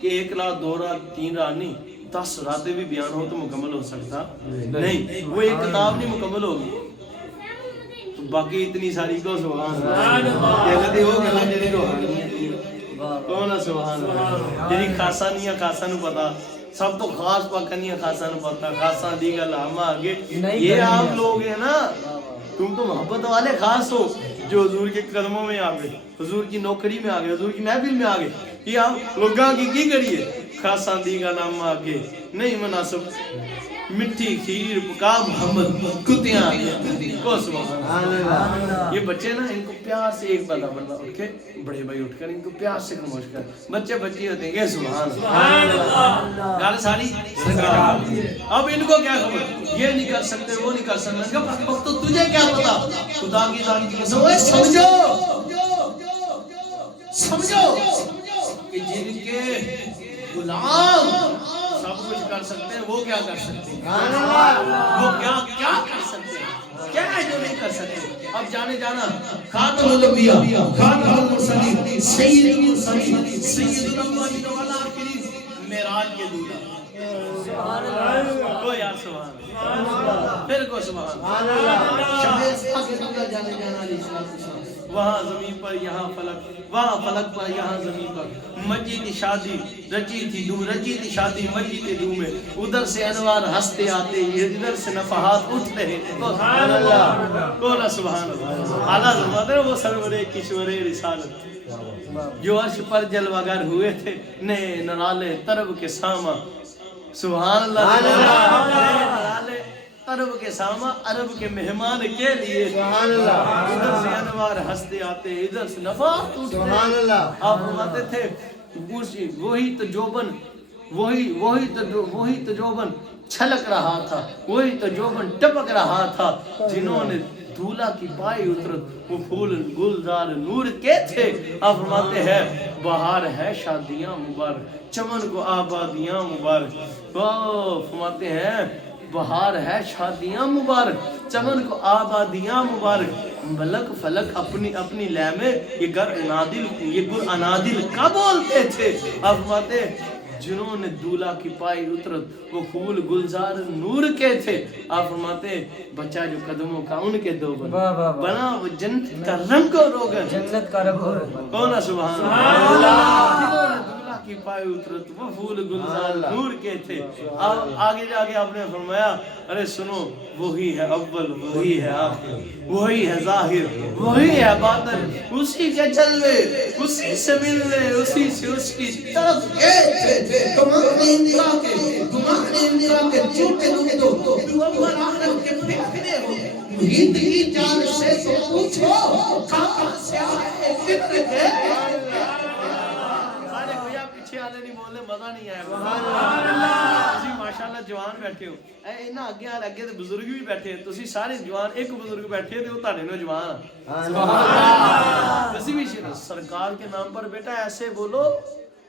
کہ 1 رات 2 رات 3 رات نہیں 10 راتیں بھی بیان ہو تو مکمل ہو سکتا نہیں وہ ایک کتاب نہیں مکمل ہوگی تو باقی اتنی ساری کو سبحان اللہ یہ کہتے ہو کہ جڑی روحانی ہے کون سبحان اللہ جڑی خاصا نہیں ہے خاصا نو پتا سب تو خاص پاک نہیں ہے خاصا نو پتا خاصا دی گل ہم آگے یہ آپ لوگ ہیں نا تم تو محبت والے خاص ہو جو حضور کے قدموں میں آ گئے حضور کی نوکری میں آ گئے حضور کی محفل میں آ گئے یہ آپ لوگاں کی کریے خاصا دی گل ہم آگے نہیں مناسب مٹھی کھیر پکا محمد کتیاں کو سبحان اللہ یہ بچے نا ان کو پیار سے ایک بندہ اٹھ کے بڑے بھائی اٹھ کر ان کو پیار سے خاموش کر بچے بچی ہوتے ہیں سبحان اللہ گل ساری اب ان کو کیا خبر یہ نہیں کر سکتے وہ نہیں کر سکتے وقت تو تجھے کیا پتا خدا کی ذات کی قسم سمجھو کہ جن کے غلام سب کچھ کر سکتے ہیں وہ کیا کر سکتے ہیں وہ کیا کر سکتے ہیں کیا ہے جو نہیں کر سکتے اب جانے جانا خاتم الانبیاء خاتم المرسلین سید المرسلین سید الاولین والآخرین معراج کے دورہ سبحان اللہ کو یار سبحان اللہ پھر کو سبحان اللہ شاہ کے دورہ جانے جانا علیہ السلام وہاں زمین پر یہاں فلک وہاں فلک پر یہاں زمین پر مجی کی شادی رچی تھی شادی مجی کے دو میں ادھر سے انوار ہنستے آتے ادھر سے نفحات اٹھ رہے سبحان اللہ کولا سبحان اللہ اعلیٰ زمانہ وہ سرور کشور رسالت جو عرش پر جلوگر ہوئے تھے نئے نرالے طرب کے سامہ سبحان اللہ عرب کے سامہ عرب کے مہمان کے لیے سبحان اللہ ادھر سے انوار ہنستے آتے ادھر سے نفحات اٹھتے سبحان اللہ آپ فرماتے تھے وہی تجوبن چھلک رہا تھا وہی تجوبن ٹپک رہا تھا جنہوں نے دولہا کی پائی اترت وہ پھول گلزار نور کے تھے. آپ فرماتے ہیں بہار ہے شادیاں مبارک چمن کو آبادیاں مبارک. فرماتے ہیں بہار ہے شادیاں مبارک چمن کو آبادیاں مبارک. ملک فلک اپنی اپنی لے میں یہ گر انادل کا بولتے تھے. آپ فرماتے جنہوں نے دولہا کی پائی اترت وہ پھول گلزار نور کے تھے. آپ فرماتے بچہ جو قدموں کا ان کے دو بنا وہ جنت کا رنگ و روغن جنت کا رنگ کون سبحان اللہ. جنہوں نے دولہا کی پائی اترت وہ پھول گلزار نور کے تھے. آگے جا کے آپ نے فرمایا ارے سنو وہی ہے اول وہی ہے آخر وہی ہے ظاہر وہی ہے باطن اسی کے جلوے اسی سے ملنے اسی سے اس کی طرف گئے تھے. تمہارے اندرا کے جھوٹے نکتوں تو اول آخر کے پھیکنے ہو محیط کی جان سے تو پوچھو کہاں سے آئے فکر ہے. سارے کوئی آپ پیچھے آنے نہیں بولنے مزہ نہیں آیا. تسی ماشاءاللہ جوان بیٹھے ہو اینا اگے آل اگے تے بزرگ بھی بیٹھے ہیں. تسی سارے جوان ایک بزرگ بیٹھے تے وہ تاڑے نو جوان. تسی بھی سرکار کے نام پر بیٹا ایسے بولو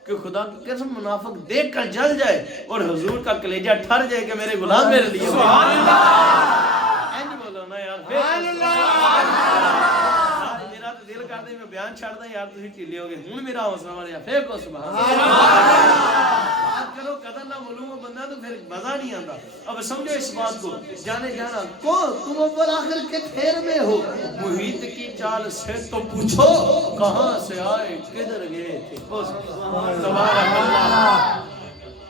کہ خدا کی قسم منافق دیکھ کر جل جائے اور حضور کا کلیجہ ٹھر جائے کہ میرے غلام میرے لیے. سبحان اللہ. اینج بولو نا یار. سبحان اللہ. میرا تو دل کر دے میں بیان چھڑ دا یار تسی ٹھیلے ہو گئے. ہن میرا حوصلہ مار یا پھر کو سبحان اللہ. بات کرو قدر نہ معلوم بندہ تو پھر مزہ نہیں آتا. اب سمجھو اس بات کو جانے جانا کو تم اول آخر کے پھیر میں ہو محیط کی چال سے تو پوچھو کہاں سے آئے کدھر گئے تھے. سبحان اللہ.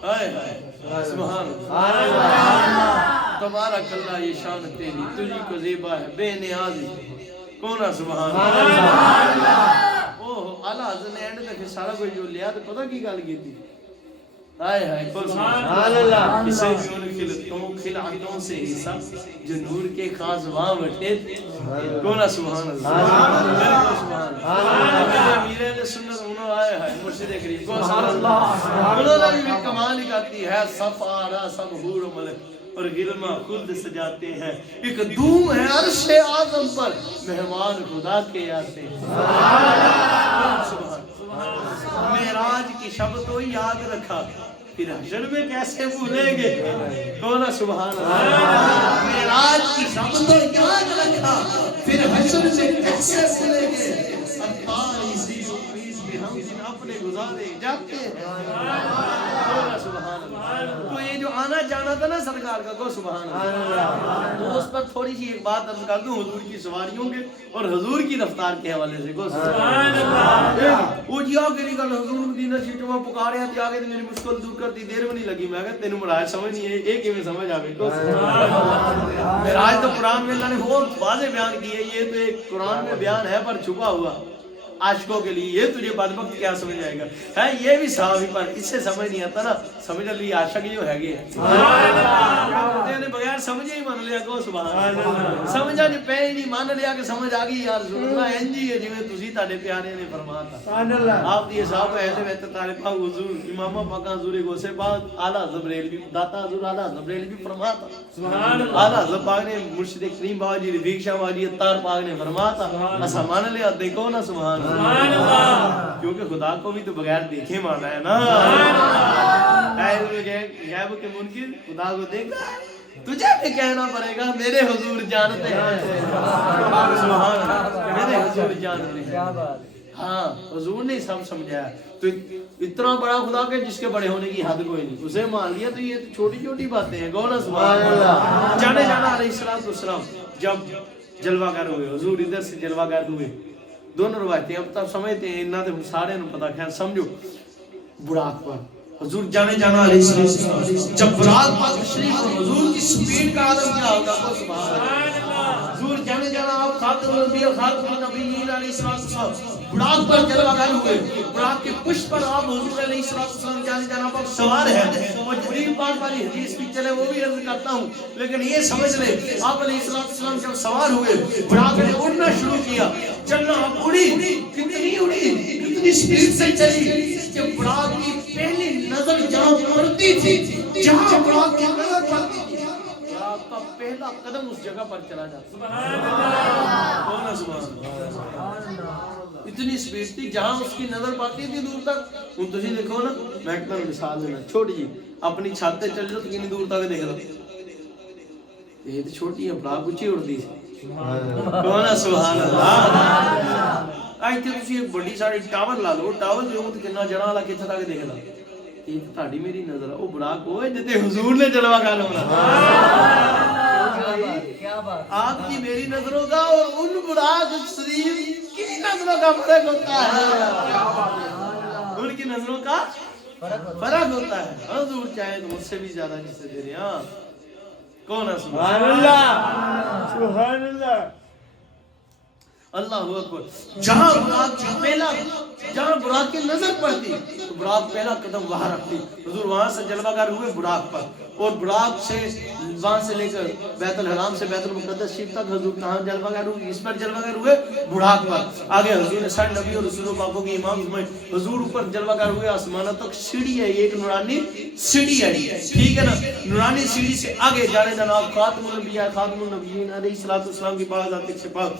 ہائے ہائے سبحان اللہ. تبارک اللہ یہ شان تیری تجھی کو زیبا ہے بے نیازی کون سبحان اللہ. اوہ اعلیٰ حضرت نے اینڈ تک سارا کوئی جو لیا تو پتہ کی گل کی تھی. ہائے ہائے کون سبحان اللہ. اسے بھی ان خلعتوں سے حصہ جو نور کے خاص وہاں بٹھے تھے کون سبحان اللہ. امیر اہل سنت انہوں آئے ہیں مرشد کریم کون سبحان اللہ. انہوں نے بھی کمال کرتی ہے سب آرہ سب حور و ملک اور غلمہ خود سجاتے ہیں. ایک دوم ہے عرش اعظم پر مہمان خدا کے آتے ہیں. معراج کی شب تو یاد رکھا پھر حشر میں کیسے بھولیں گے کون سبحان اللہ. معراج کی شب تو یاد رکھا پھر حشر میں کیسے بھولیں گے. اللہ اسی امید بھی ہم دن اپنے گزارے جاتے ہیں کون سبحان اللہ. تو یہ جو آنا جانا تھا نا سرکار کا کو سبحان اللہ تو اس پر تھوڑی سی ایک بات عرض کر دوں حضور کی سواریوں کے اور حضور کی رفتار کے حوالے سے کو سبحان اللہ. وہ جی آگے نہیں کر حضور مدینہ سیٹوں میں پکارے ہیں آگے تو میری مشکل دور کرتی دیر میں نہیں لگی. میں کہا تینوں مراج سمجھ نہیں ہے ایک ہی میں سمجھ آگے کو سبحان اللہ. معراج تو قرآن میں اللہ نے بہت واضح بیان کی ہے. یہ تو ایک قرآن میں بیان ہے پر چھپا ہوا عاشقوں کے لیے. یہ تجھے بدبخت کیا سمجھ آئے گا ہے یہ بھی صحابی پر اس سے سمجھ نہیں آتا نا. سمجھ لی عاشق جو ہے گے بغیر سمجھے ہی مان لیا کو سبحان اللہ. سمجھا نہیں پہ ہی نہیں مان لیا کہ سمجھ آ گئی یار رسول اللہ انجی ہے جویں تسی تاڈے پیارے نے فرمایا تھا سبحان اللہ. آپ دی صاحب اہل بیت تارے پاک حضور امام پاک حضور غوث پاک اعلی زبریل بھی داتا حضور اعلی زبریل بھی فرمایا تھا سبحان اللہ. اعلی حضرت پاک نے مرشد کریم بابا جی رفیق شاہ بابا جی اتار پاک نے فرمایا تھا اسا مان لیا دیکھو نا سبحان سبحان اللہ. کیونکہ خدا کو بھی تو بغیر دیکھے مانا ہے نا. غیب کے منکر خدا کو دیکھا تجھے بھی کہنا پڑے گا میرے حضور جانتے ہیں سبحان اللہ. میرے حضور جانتے ہیں. ہاں حضور نے سب سمجھایا. تو اتنا بڑا خدا کہ جس کے بڑے ہونے کی حد کوئی نہیں اسے مان لیا تو یہ تو چھوٹی چھوٹی باتیں ہیں گونا سبحان اللہ. جانے جانا علیہ السلام جب جلوہ گر ہوئے حضور ادھر سے جلوہ گر ہوئے دونوں روایتیں اب تب سمجھتے ہیں انہاں تے سارے نوں پتہ خیر سمجھو. براق پر حضور جانے جانا علیہ السلام جب براق پر تشریف حضور کی سپیڈ کا عالم کیا ہوگا تو سبحان اللہ. حضور جانے جانا آپ خاتم الانبیاء خاتم النبیین علیہ السلام براق پر جلوہ گر ہوئے. براق کے پشت پر آپ حضور علیہ السلام جانے جانا پر سوار ہیں. اور جبریل پاک والی حدیث بھی چلے وہ بھی عرض کرتا ہوں لیکن یہ سمجھ لے آپ علیہ السلام جب سوار ہوئے براق نے اڑنا شروع کیا. چلنا آپ اڑی کتنی اڑی کتنی سپیڈ سے چلی کہ براق کی پہلی نظر جہاں پڑتی تھی جہاں براق کی نظر پڑتی تھی براق کا پہلا دیتا قدم اس جگہ پر چلا جاتا. کون ہے سبحان اللہ. اتنی سپیڈ تھی جہاں اس کی نظر پاتی تھی دور تک. ہوں تسی دیکھو نا میں ایک مثال دینا چھوٹی جی اپنی چھت تے چل جاؤ تو کتنی دور تک دیکھ لو. یہ تو چھوٹی ہے بڑا اونچی اڑتی سی. کون ہے سبحان اللہ. اج تے تسی ایک بڑی ساری ٹاور لا لو ٹاور جو تے کتنا جڑا والا کتھے تک دیکھ لو. یہ تو تہاڈی میری نظر ہے او براق ہوئے جتے حضور نے جلوہ کر ہونا. آپ کی میری نظروں کا اور ان براق شریف کی نظروں کا فرق ہوتا ہے. ان کی نظروں کا فرق ہوتا ہے. حضور چاہے تو مجھ سے بھی زیادہ جسے دے رہے ہیں. کون ہے سبحان اللہ سبحان اللہ اللہ اکبر. جہاں براق پہلا جہاں براق کی نظر پڑتی تو براق پہلا قدم وہاں رکھتی. حضور وہاں سے جلوہ گر ہوئے براق پر اور براق سے وہاں سے لے کر بیت الحرام سے بیت المقدس شریف تک حضور کہاں جلوہ گر ہوئے. اس پر جلوہ گر ہوئے براق پر. آگے حضور نے سارے نبی اور رسولوں پاکوں کی امام سمجھ حضور اوپر جلوہ گر ہوئے. آسمانوں تک سیڑھی ہے. یہ ایک نورانی سیڑھی ہے. ٹھیک ہے نا. نورانی سیڑھی سے آگے جانے جناب خاتم الانبیاء خاتم النبیین علیہ الصلوۃ والسلام کی پاک ذات سے پاک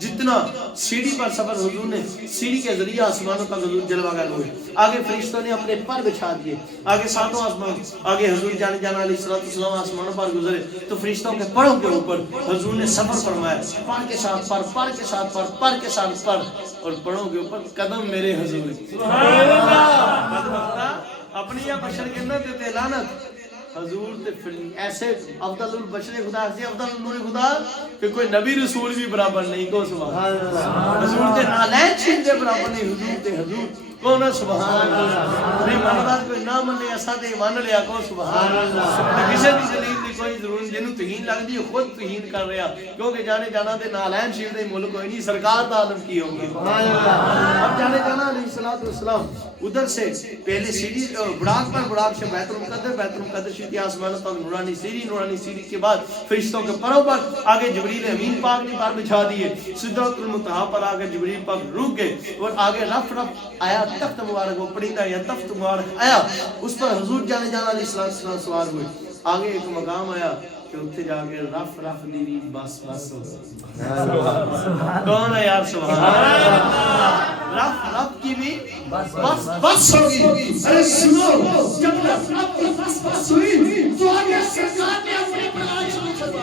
جتنا سیڑھی پر سفر حضور نے سیڑھی کے ذریعے آسمانوں تک حضور جلوہ گر ہوئے. آگے فرشتوں نے اپنے پر بچھا دیے. آگے ساتوں آسمان آگے حضور جانے جانا علیہ الصلوۃ والسلام آسمانوں پر گزرے تو فرشتوں کے پروں کے اوپر حضور نے سفر فرمایا. پر کے ساتھ پر پر کے ساتھ پر پر کے ساتھ پر اور پروں کے اوپر قدم میرے حضور. سبحان اللہ. اپنی یا بشر کے اندر تے لعنت حضور تے ایسے افضل البشر خدا سے افضل النور خدا کہ کوئی نبی رسول بھی برابر نہیں. کو سبحان اللہ. حضور تے نالین چیز دے برابر نہیں. حضور تے حضور کون ہے سبحان اللہ. نہیں منبات کوئی نہ منے ایسا دے مان لیا. کو سبحان اللہ. کسی بھی دلیل دی کوئی ضرورت نہیں. جنوں توہین لگ دی خود توہین کر رہا کیونکہ جانے جانا دے نالین چیز دے ملک کوئی نہیں. سرکار دا عالم کی ہوگی. سبحان اللہ. اب جانے جانا علیہ الصلوۃ والسلام ادھر سے پہلے سیڑھی براق پر براق سے بیت المقدس شریف آسمان تک نورانی سیڑھی کے بعد فرشتوں کے پروں پر آگے جبریل امین پاک نے پر بچھا دیے. سدرۃ المنتہا پر آگے جبریل پاک رک گئے اور آگے رف آیا تخت مبارک وہ پرندہ یا تخت مبارک آیا. اس پر حضور جانے جانا علیہ السلام سوار ہوئے. آگے ایک مقام آیا کہ اتنے جا کے رف دیوی بس بس کون ہے یار سبحان اللہ. رف کی بھی بس ہوگی. ارے سنو جب رف کی بس ہوئی تو آگے سرکار نے اپنی پرواز شروع کر دی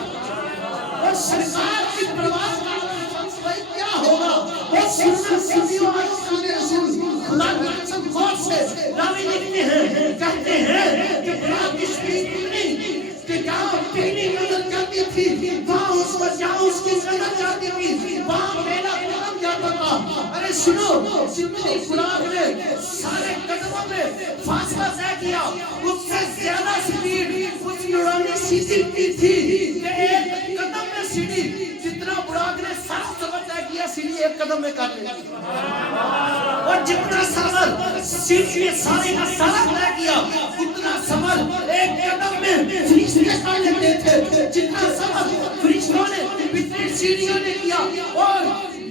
اور سرکار کی پرواز کا کیا ہوگا وہ سننا صدیوں آج رسول خدا کی قسم خود سے راوی لکھتے ہیں کہتے ہیں کہ براق کی شریف اتنی کہ جہاں پہلی نظر جاتی تھی وہاں اس پر جہاں اس کی نظر جاتی تھی وہاں میرا قدم جاتا تھا. ارے سنو جتنی براق نے سارے قدموں میں فاصلہ طے کیا اس سے زیادہ سپیڈ اس نورانی سیڑھی کی تھی کہ ایک قدم میں سیڑھی جتنا براق نے سارا سفر طے کیا سیڑھی ایک قدم میں کر لی. اور جتنا سفر سیڑھی نے سارے کا سارا طے کیا اتنا سفر ایک قدم میں فرشتے کر لیتے تھے. جتنا سفر فرشتوں نے اتنی سیڑھیوں نے کیا اور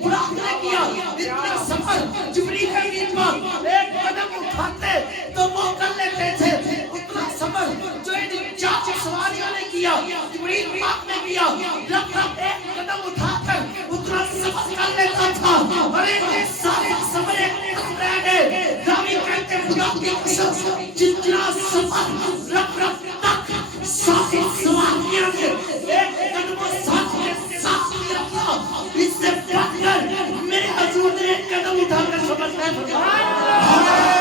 براق نے کیا اتنا سفر جبریل امین پاک ایک قدم اٹھاتے تو وہ کر لیتے تھے. اتنا سفر جو ان چار سواریوں نے کیا جبریل پاک نے کیا رب ایک قدم اٹھا کر اتنا سفر کر لیتا تھا. اور یہ سارے سفر ایک قدم رہ گئے. راوی کہتے ہیں خدا کی قسم جتنا سفر رب تک ساتھ سواریوں نے ایک قدم ساتھ کے ساتھ کیا تھا. اس سے بڑھ کر میرے حضور نے ایک قدم اٹھا کر سفر طے فرمایا.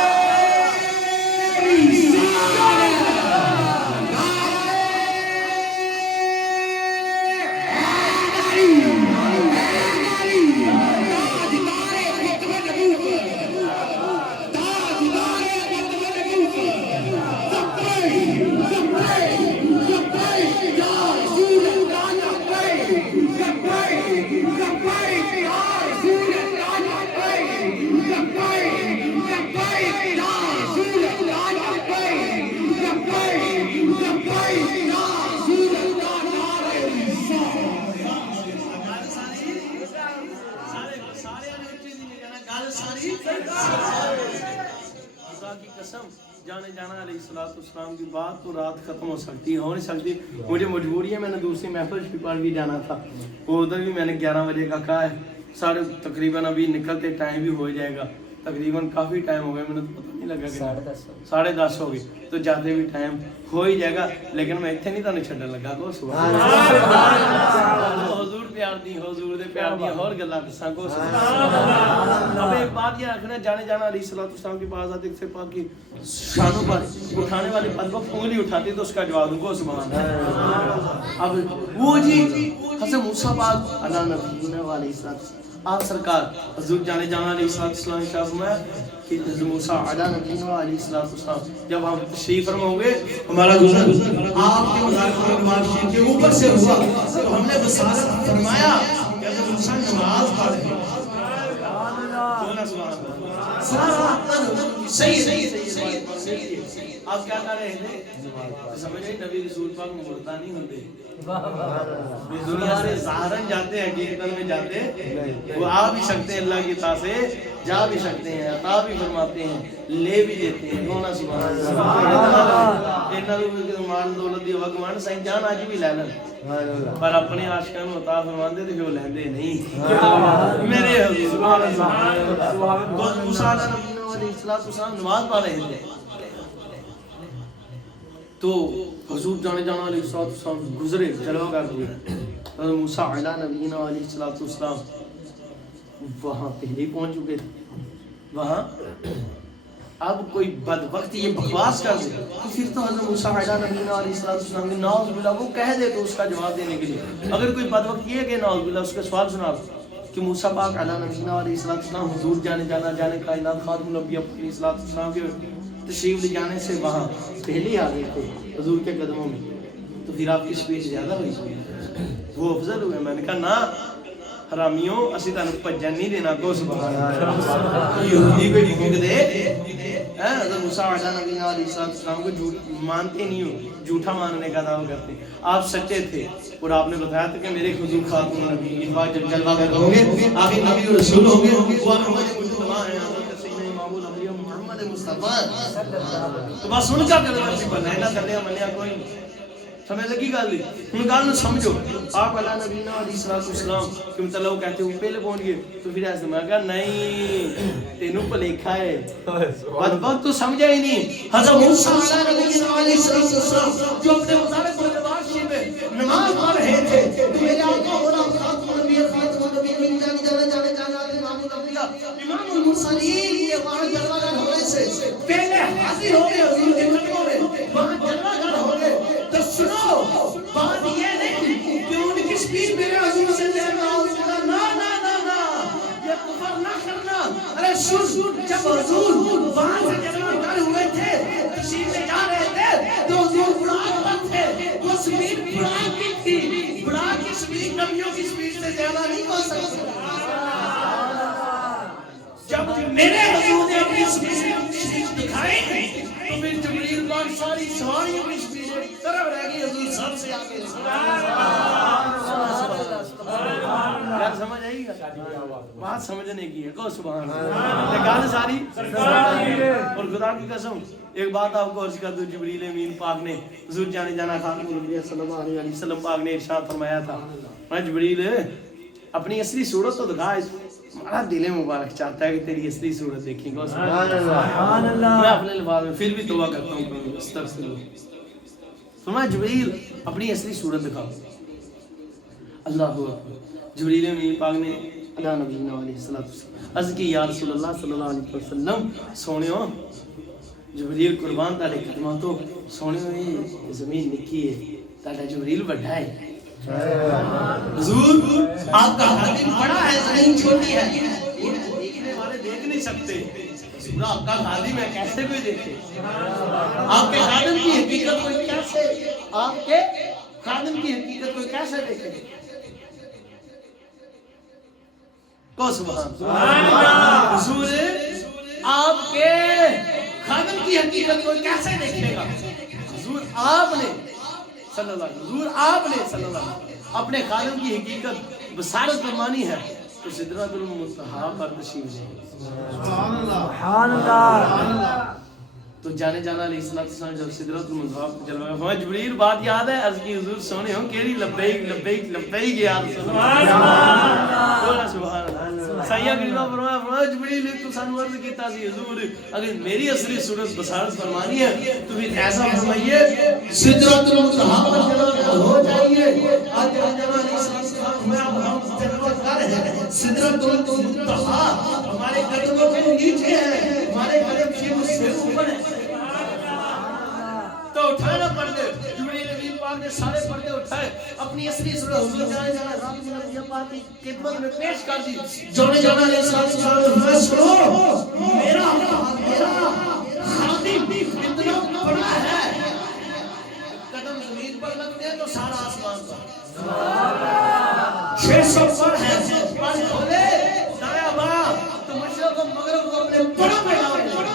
جانے جانا علیہ السلام کی بات تو رات ختم ہو سکتی ہو نہیں سکتی. مجھے مجبوری ہے, میں نے دوسری محفل پر بھی جانا تھا, وہ ادھر بھی میں نے 11 بجے کا کہا ہے. سارے تقریباً ابھی نکلتے ٹائم بھی ہو جائے گا, تقریباً کافی ٹائم ہو گیا, میں نے تو پتہ نہیں لگا کہ 10:30 ہو گئی, تو جاتے بھی ٹائم ہو ہی جائے گا. لیکن میں اتنے نہیں تو نہیں چھڈن لگا کو سبحان اللہ, حضور پیار دی, حضور دے پیار دی اور گلاں دساں کو سبحان اللہ. اب ایک بات یہ رکھنا, جانے جانا علیہ السلام کی بات آتی سے پاک کی شانوں پر اٹھانے والی پد کو انگلی اٹھاتی تو اس کا جواب دوں کو سبحان اللہ. اب وہ جی حضرت موسیٰ پاک علیہ نبینا علیہ السلام آپ سرکار حضور جانے جانا علیہ السلام کا فرمایا کہ حضرت موسیٰ علیہ نبینا علیہ السلام جب ہم تشریف فرما ہوں گے, ہمارا گزر آپ کے مزار کے اوپر سے ہوا تو ہم نے بصارت فرمایا کہ حضرت موسیٰ نماز پڑھ رہے ہیں. آپ کیا کر رہے تھے, سمجھ رہے نبی رسول پاک مردہ نہیں ہوتے, دنیا سے ظاہراً جاتے ہیں, حقیقتاً میں جاتے وہ آ بھی سکتے ہیں, اللہ کی عطا سے جا بھی سکتے ہیں, عطا بھی فرماتے ہیں, لے بھی دیتے ہیں. کون سبحان اللہ. انہاں نوں مال دولت دی وگ مان سائیں جان اج بھی لے لین, پر اپنے عاشقاں نوں عطا فرماندے تے وہ لیندے نہیں. میرے حضور سبحان اللہ. موسیٰ علیہ السلام نماز پڑھ رہے تھے تو حضور جانے جانا علیہ السلام گزرے, جلوہ کر ہوئے. حضرت موسیٰ علیہ نبینا علیہ السلام وہاں پہلے پہنچ چکے تھے. وہاں اب کوئی بدبخت یہ بکواس کر دے تو پھر تو حضرت موسیٰ علیہ نبینا علیہ السلام کے نعوذ باللہ وہ کہہ دے تو اس کا جواب دینے کے لیے. اگر کوئی بدبخت یہ کہ نعوذ باللہ اس کا سوال سنا کہ موسیٰ پاک علیہ نبینا علیہ السلام حضور جانے کائنات خاتم الانبیاء علیہ السلام کے تشریف لے جانے سے وہاں پہلے آ گئے تھے حضور کے قدموں میں, تو پھر آپ کی سپیڈ زیادہ ہوئی, وہ افضل ہوئے. میں نے کہا نا حرامیوں, اسی تانوں بھجن نہیں دینا کو سبحان اللہ. یہودی کوئی بھونک دے حضرت موسیٰ علیہ نبینا علیہ السلام کو جھوٹ مانتے نہیں ہو, جھوٹا ماننے کا دعویٰ کرتے. آپ سچے تھے اور آپ نے بتایا تھا کہ میرے حضور خاتم النبی کی بات جب جلوہ کر ہوں گے, آخر نبی اور رسول ہوں گے, وہ احمد مجتبیٰ ہیں, حضرت سیدنا امام الانبیاء محمد مصطفیٰ. تو بس ان کا کلمہ سی بنا ہے نہ کرنے منیا کوئی نہیں. سمجھ لگی گل دی, ان گل سمجھو. آپ علیہ نبینا علیہ السلام کہ مطلب وہ کہتے ہیں پہلے پہنچ گئے, تو پھر ایسے میں کہا نہیں تینوں بھلیکھا ہے, بات تو سمجھا ہی نہیں. حضرت موسیٰ علیہ نبینا علیہ السلام جو اپنے مطابق برداشت میں نماز پڑھ رہے تھے, تو میرے آقا اور آپ خاتم النبی جانا امام الانبیاء امام المرسلین یہ وہاں جلوہ گر ہونے سے پہلے حاضر ہو گئے حضور کے قدموں میں, وہاں جلوہ گر ہو گئے. تو سنو بات یہ نہیں کہ ان کی سپیڈ میرے حضور سے لینا ہوگا, نا نا نا نا, یہ کفر نہ کرنا. ارے سن, جب حضور وہاں سے جلوہ گر ہوئے تھے, تشریف لے جا رہے تھے, تو حضور براق پر تھے, وہ سپیڈ براق کی تھی. براق کی سپیڈ نبیوں کی سپیڈ سے زیادہ نہیں ہو سکتی. جب میرے حضور نے اپنی سپیڈ دکھائی تو پھر جبریل پاک ساری سواریوں کی سپیڈ طرف رہ گئی, حضور سب سے آگے. یار سمجھ آئی گا, بات سمجھنے کی ہے کو سبحان اللہ. گل ساری اور خدا کی قسم ایک بات آپ کو عرض کر دوں, جبریل امین پاک نے حضور جانے جانا خاتم الانبیاء صلی اللہ علیہ وسلم پاک نے ارشاد فرمایا تھا, میں جبریل اپنی اصلی صورت تو دکھا, ہمارا دل مبارک چاہتا ہے کہ تیری اصلی صورت دیکھیں گے. سبحان اللہ. میں اپنے الفاظ میں پھر بھی توبہ کرتا ہوں, استغفر اللہ. فرمایا جبریل اپنی اصلی صورت دکھاؤ. اللہ اکبر. جبریل امین پاک نے علیہ نبینا علیہ السلام عرض کی, یا رسول اللہ صلی اللہ علیہ وسلم, سونےو جبریل قربان تاڑے قدماں تو, سونےو یہ زمین نکی ہے, تاڑا جبریل بڑھا ہے. حضور آپ کا خادم بڑا ہے, زمین چھوٹی ہے, دیکھنے والے دیکھ نہیں سکتے. آپ کا خادم ہے, کیسے کوئی دیکھے؟ آپ کے خادم کی حقیقت کوئی کیسے, آپ کے خادم کی حقیقت کوئی کیسے دیکھے؟ کو سبحان اللہ. حضور آپ کے خادم کی حقیقت کوئی کیسے دیکھے گا؟ حضور آپ نے صلی اللہ علیہ وسلم, حضور آپ نے صلی اللہ علیہ وسلم اپنے خادم کی حقیقت بصارت فرمانی ہے تو سدرۃ المنتہا پر تشریف لے. سبحان اللہ. تو جانے جانا علیہ السلام جب سدرۃ المنتہا پر جلوہ فرمایا جبریل بات یاد ہے عرض کی حضور سونے ہوں کیڑی لبیک لبیک لبیک یا رسول اللہ سبحان اللہ سایہ کلمہ فرمایا جبریل تو سانو عرض کیتا سی حضور اگر میری اصلی صورت بصارت فرمانی ہے تو پھر ایسا فرمائیے سدرۃ المنتہا پر جلوہ ہو جائیے آج جانا علیہ السلام میں اب جلوہ کر ہے سدرۃ المنتہا ہمارے قدموں کے نیچے ہے ہمارے قدم شیخ سے اوپر ہے تو اٹھانا پڑتے جبریل امین پاک نے سارے پردے اٹھائے اپنی اصلی صورت حضور جانے جانا رات میں نبی پاک کی خدمت میں پیش کر دی جانے جانا علیہ السلام نے سنو میرا خادم اتنا بڑا ہے قدم زمین پر لگتے ہیں تو سارا آسمان پر 600 پر ہے پر کھولے دایا بارا تو مشرق و مغرب کو اپنے بڑا میدان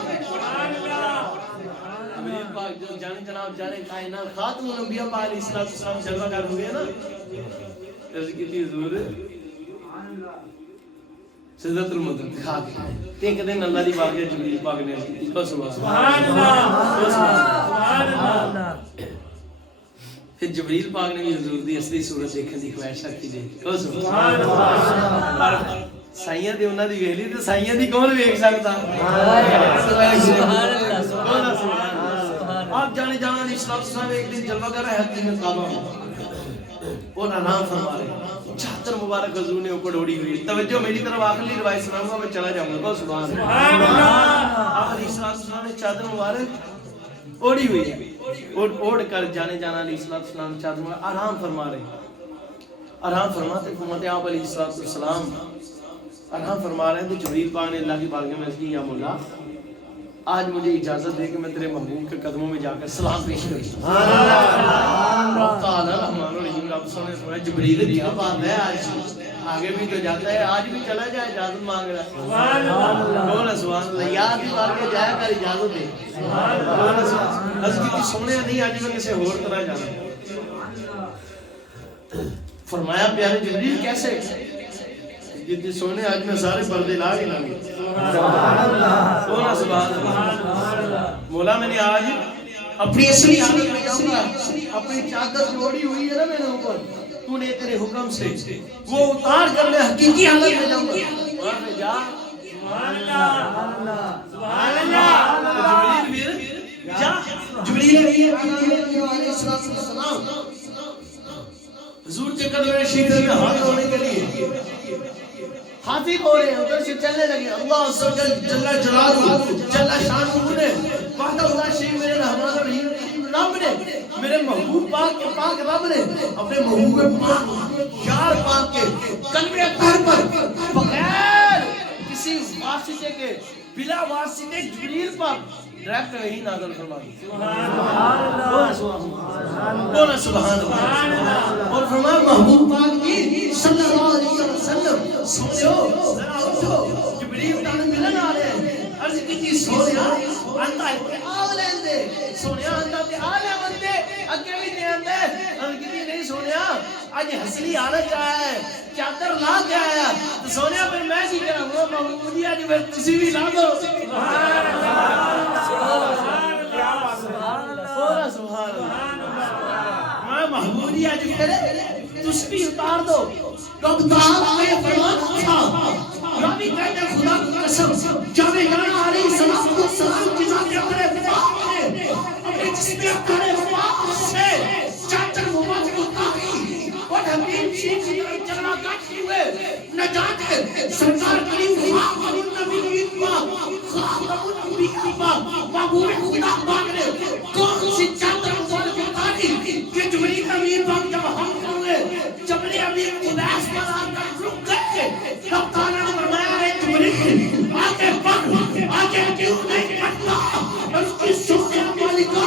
جو جانے جناب جانے کائنات خاتم الانبیاء پاک علیہ السلام جلوہ کر ہوئے ہیں نا ایسی کتنی حضور سدرۃ المنتہا کے ایک دن اللہ دی باغ جبریل پاک نے سبحان اللہ سبحان اللہ پھر جبریل پاک نے بھی حضور دی اصلی صورت دیکھنے دی خواہش رکھی دے سبحان اللہ سائیاں دی انہاں دی ویکھ لی تے سائیاں دی کون ویکھ سکتا سبحان اللہ سبحان اللہ آپ جانے جانا علیہ السلام ایک دن جلوہ کر رہے حتیم کعبہ میں اور آرام فرما رہے چادر مبارک حضور نے اوپر اڑی ہوئی توجہ میری طرف آخری روایت سناؤں گا میں چلا جاؤں گا سبحان اللہ آپ علیہ السلام نے چادر مبارک اوڑی ہوئی ہے اوڑ کر جانے جانا علیہ السلام چادر مبارک آرام فرما رہے آرام فرماتے فرماتے آپ علیہ السلام آرام فرما رہے ہیں تو جبریل پاک نے اللہ کی بارگاہ میں عرض کی یا مولا آج مجھے اجازت دے کہ میں تیرے محبوب کے قدموں میں جا کر سلام پیش کروں رب سنے سنے جبریل کیا بات ہے آج آگے بھی تو جاتا ہے آج بھی چلا جائے اجازت مانگ رہا ہے سبحان اللہ یاد ہی مار کے جایا کر اجازت دے از کی سونے نہیں آج میں کسی اور طرح جانا فرمایا پیارے جبریل کیسے جتنے سونے آج میں سارے پردے لا کے لگے سبحان اللہ مولا میں نے آج اپنی اصلی حالت میں جاؤں گا اپنی چادر جوڑی ہوئی ہے نا میرے اوپر تو نے تیرے حکم سے وہ اتار کر میں حقیقی حالت میں جاؤں گا اور میں جا سبحان اللہ جبریل جا جبریل علیہ السلام حضور کے قدم شریف میں حاضر ہونے کے لیے حاضر ہو رہے ہیں ادھر سے چلنے لگے اللہ جل جلالہ جل شانہ نے وحدہ اللہ شریف میرے رحمان الرحیم رب نے میرے محبوب پاک رب نے اپنے محبوب پاک یار پاک کے قلب اطہر پر بغیر کسی واسطے کے بلا واسطے جبریل پر ڈائریکٹ وحی نازل فرما دی سبحان اللہ اور فرمایا محبوب پاک کی صلی اللہ علیہ وسلم سنو ذرا اٹھو جبریل تعالی ملن آ رہے ہیں عرض کی سونیا انتا آ لیندے سونیا انتا تے آ لے بندے اگے بھی دے اندے عرض کی نہیں سونیا اج حسلی حالت آیا ہے چادر لا کے آیا تو سونیا پھر میں کی کرا وہ محمودی اج پھر تسی بھی لا دو سبحان اللہ سبحان اللہ میں محمودی اج پھر تس بھی اتار دو رب تعالی نے فرمان تھا ربی کہتے خدا کی قسم جب جانا علیہ السلام کی ذات اپنے پاک نے اپنے جسم اپنے پاک سے چادر مبارک اتاری اور حبیب شیخ کی چلنا کاٹتے ہوئے نجات سرکار کریم نبی خاتم الانبیاء محبوب خدا پاک نے کون سی چادر مبارک اتاری کہ جبریل امین پاک جب ہم کرے جبریل امین خداس پر آ کر رک گئے رب تعالی نے فرمایا ہے جبریل آگے بڑھ آگے کیوں نہیں بڑھتا اس کی سونے والی کا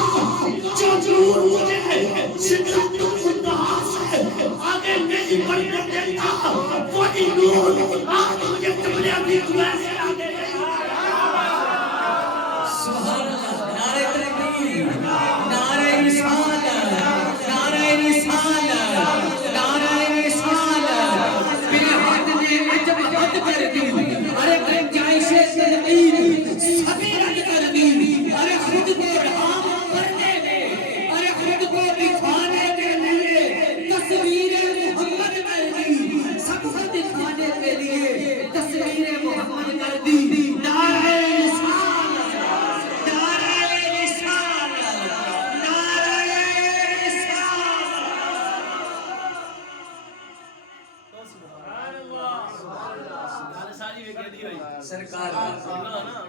جو ضرور مجھے سدرۃ المنتہا سے آگے نہیں بڑھنے دیتا وہی نور آج مجھے جبریل امین خداس سے آگے سبحان اللہ نعرہ تکبیر نعرہ رسالت نعرہ رسالت نعرہ رسالت میرے ہاتھ نے عجب حد کر دی ارے گنجائش تنقید صغیرہ کر دی ارے خود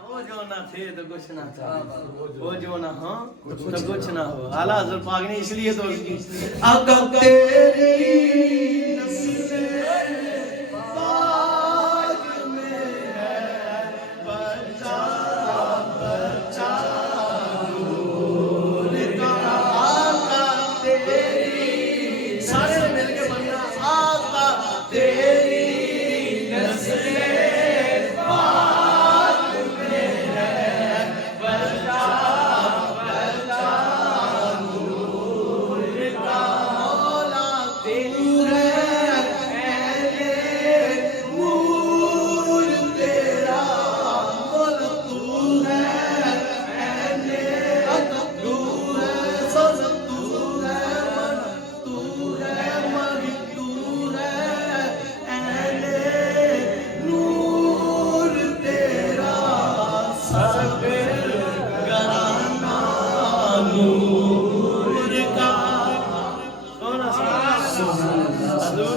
وہ جو نہ تھے تو کچھ نہ تھا، وہ جو نہ ہو تو کچھ نہ ہو. اعلیٰ حضرت پاک نے اس لیے تو کی آقا تیری نسل پاک میں ہے بچہ بچہ نور کا. آقا تیری سارے نے مل کے بننا آقا تیری نسل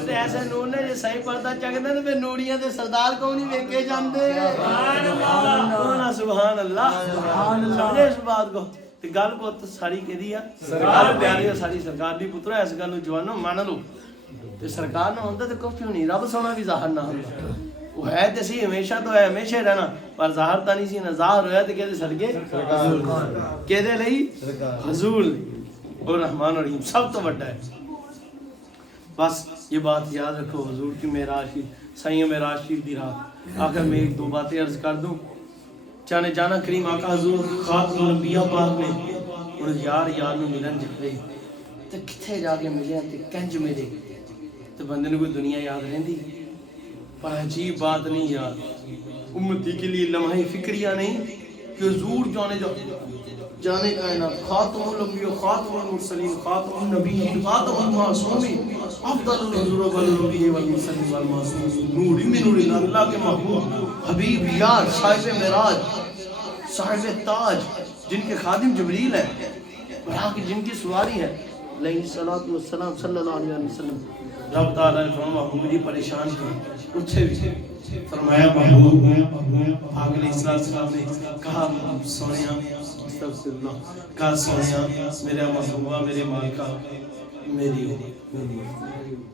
ایسے نور نے جی صحیح پردہ چکتے ہیں پھر نوڑیاں دے سردار کو نہیں ویکھے جاندے. سبحان اللہ سمجھے اس بات کو. تے گل بہت ساری کہدی ہے سرکار پیاری ہے ساری سرکار دی پتر ہے. اس گل نوں جوانو مان لو تے سرکار نہ ہوندا تے کیوں نہیں رب سونا بھی ظاہر نہ ہوندا. وہ ہے تے سی ہمیشہ تو ہے ہمیشہ رہنا پر ظاہر تا نہیں سی نہ ظاہر ہویا تے کہدے صدقے کہدے لئی حضور اور رحمان الرحیم سب تو بڑا ہے. بس یہ بات یاد رکھو حضور کی معراج کی سائیں معراج شریف دی رات. آخر میں ایک دو باتیں عرض کر دوں. چانے جانا کریم آقا حضور خاتم الانبیاء پاک نے اور یار یار نو ملن جائے تے کتھے جا کے ملے تے کنج ملے تے بندے نے کوئی دنیا یاد رہندی. پر عجیب بات نہیں یار امتی کے لیے لمحہ فکریہ نہیں کہ حضور جانے کائنات خاتم الانبیاء خاتم المرسلین خاتم النبیین خاتم المعصومین افضل الحضور والنبی والمرسلین والمعصومین نور من نور اللہ کے محبوب حبیب یار صاحب معراج صاحب تاج جن کے خادم جبریل ہے اور جن کی سواری ہے علیہ الصلوۃ والسلام صلی اللہ علیہ وسلم. رب تعالیٰ نے فرمایا محبوب جی پریشان کیوں اٹھے بھی فرمایا محبوب پاک علیہ السلام نے کہا سونیا استغفر اللہ کہا سونیا میرے محبوبہ میرے مالکہ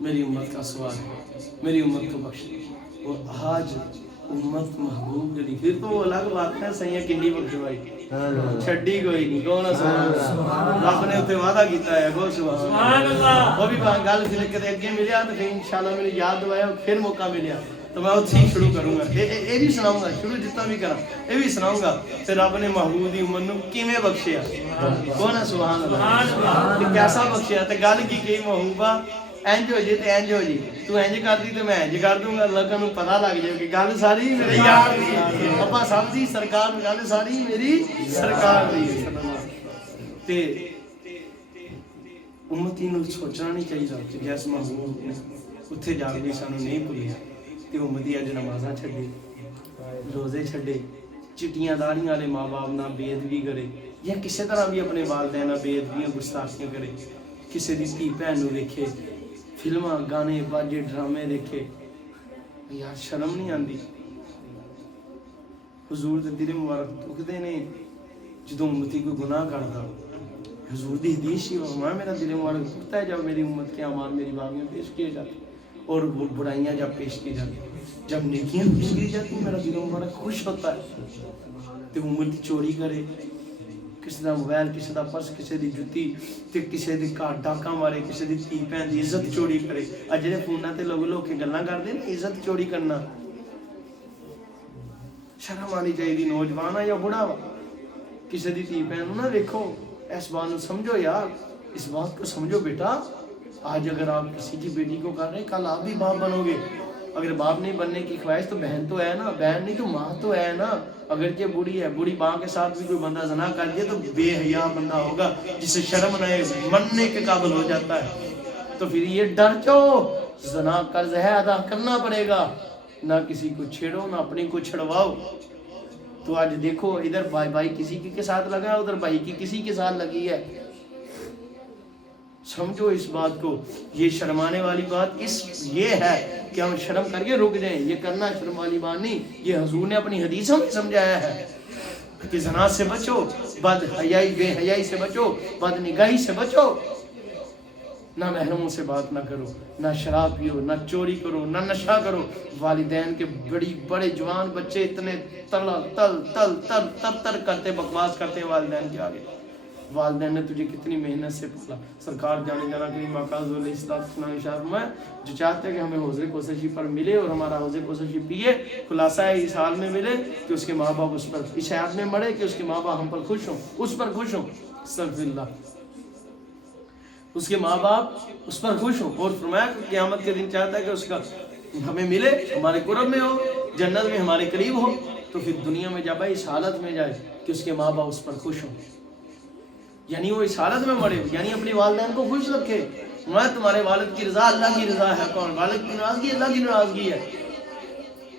میری امت کا سوال ہے میری امت کو بخش. اور آج امت محبوب جڑی پھر تو الگ بات ہے سیاں کنی بخشوائی چھڈی کوئی نہیں. کون سبحان رب نے اتنے وعدہ کیتا ہے گو سبحان اللہ. وہ بھی گل پھر کدے اگے ملیا تو پھر انشاءاللہ میری یاد دوایا پھر موقع ملیا تو میں اتھی شروع کروں گا. یہ بھی سناؤں گا شروع جتنا بھی کرا یہ بھی سناؤں گا پھر رب نے محبوب دی امت نو کیویں بخشیا. کون سبحان اللہ تے کیسا بخشیا تے گل کی کہی محبوبہ انج ہو جی تے انج ہو جی تو انج کر دی تے میں انج کر دوں گا. لوگوں نوں پتہ لگ جائے کہ گل ساری میرے یار دی اپا سمجھی سرکار گل ساری میری سرکار دی تے امتی نوں سوچنا نہیں چاہیے کہ جس محبوب نے اتھے جا کے سانوں نہیں بھولیا تے امتی اج نمازاں چھڈے روزے چھڈے چٹیاں داڑیاں والے ماں باپ نال بے ادبی کرے یا کسی طرح بھی اپنے والدین نال بے ادبیاں گستاخیاں کرے کسی دی دھی بہن نوں ویکھے فلماں گانے باجے ڈرامے دیکھے یار شرم نہیں آندی. حضور دے دل مبارک دکھدے نے جدوں امتی کوئی گناہ کردا. حضور دی حدیث ہی فرمایا میرا دل مبارک دکھتا ہے جب میری امت کے اعمال میری باغیاں پیش کیے جاتے اور برائیاں جب پیش کی جاتی جب نیکیاں پیش کی جاتی میرا دل مبارک خوش ہوتا ہے. تے امت چوری کرے کسی دا موبائل کسی دا پرس کسی دی جُتی تے کسی دی گھر ڈاکا مارے کسی دی دھی بہن دی عزت چوری کرے. اج جڑے فوناں تے لوگ کے گلاں کردے نے عزت چوری کرنا شرم آنی چاہیے. نوجوان یا بڑھا کسی دی دھی بہن نہ دیکھو اس بات کو سمجھو یار اس بات کو سمجھو بیٹا. آج اگر آپ کسی کی بیٹی کو کر رہے ہیں کل آپ بھی باپ بنو گے. اگر باپ نہیں بننے کی خواہش تو بہن تو ہے نا بہن نہیں تو ماں تو ہے نا. اگر کہ بوڑھی ہے بوڑھی ماں کے ساتھ بھی کوئی بندہ زنا کر دیا تو بے حیا بندہ ہوگا جسے شرم نہ مننے کے قابل ہو جاتا ہے. تو پھر یہ ڈر جاؤ زنا قرض ہے ادا کرنا پڑے گا. نہ کسی کو چھیڑو نہ اپنی کو چھڑواؤ. تو آج دیکھو ادھر بھائی کسی کے ساتھ لگا ہے ادھر بھائی کی کسی کے ساتھ لگی ہے. سمجھو اس بات کو. یہ شرمانے والی بات یہ ہے کہ ہم شرم کر کے رک جائیں. یہ کرنا شرم والی بات نہیں. یہ حضور نے اپنی حدیثوں میں سمجھایا ہے کہ زنا سے بچو, بد حیائی بے حیائی سے بچو, بد نگاہی سے بچو, نہ محرموں سے بات نہ کرو, نہ شراب پیو, نہ چوری کرو, نہ نشہ کرو. والدین کے بڑے جوان بچے اتنے تر کرتے, بکواس کرتے ہیں والدین کے آگے. والدین نے تجھے کتنی محنت سے پالا. سرکار جانے جانا کہ ماکاز علیہ السلام میں جو چاہتے ہیں کہ ہمیں حوض کوثر پر ملے اور ہمارا حوض کوثر پیے, خلاصہ ہے اس حال میں ملے کہ اس کے ماں باپ اس پر, اس حیات میں مرے کہ اس کے ماں باپ ہم پر خوش ہوں, اس پر خوش ہوں. استغفر اللہ. اس کے ماں باپ اس پر خوش ہوں. اور فرمایا کہ قیامت کے دن چاہتا ہے کہ اس کا ہمیں ملے, ہمارے قرب میں ہو, جنت میں ہمارے قریب ہو. تو پھر دنیا میں جب اس حالت میں جائے کہ اس کے ماں باپ اس پر خوش ہوں, یعنی وہ اس حالت میں مرے, یعنی اپنے والدین کو خوش رکھے. میں تمہارے والد کی رضا اللہ کی رضا ہے. کون والد کی ناراضگی؟ اللہ کی ناراضگی ہے.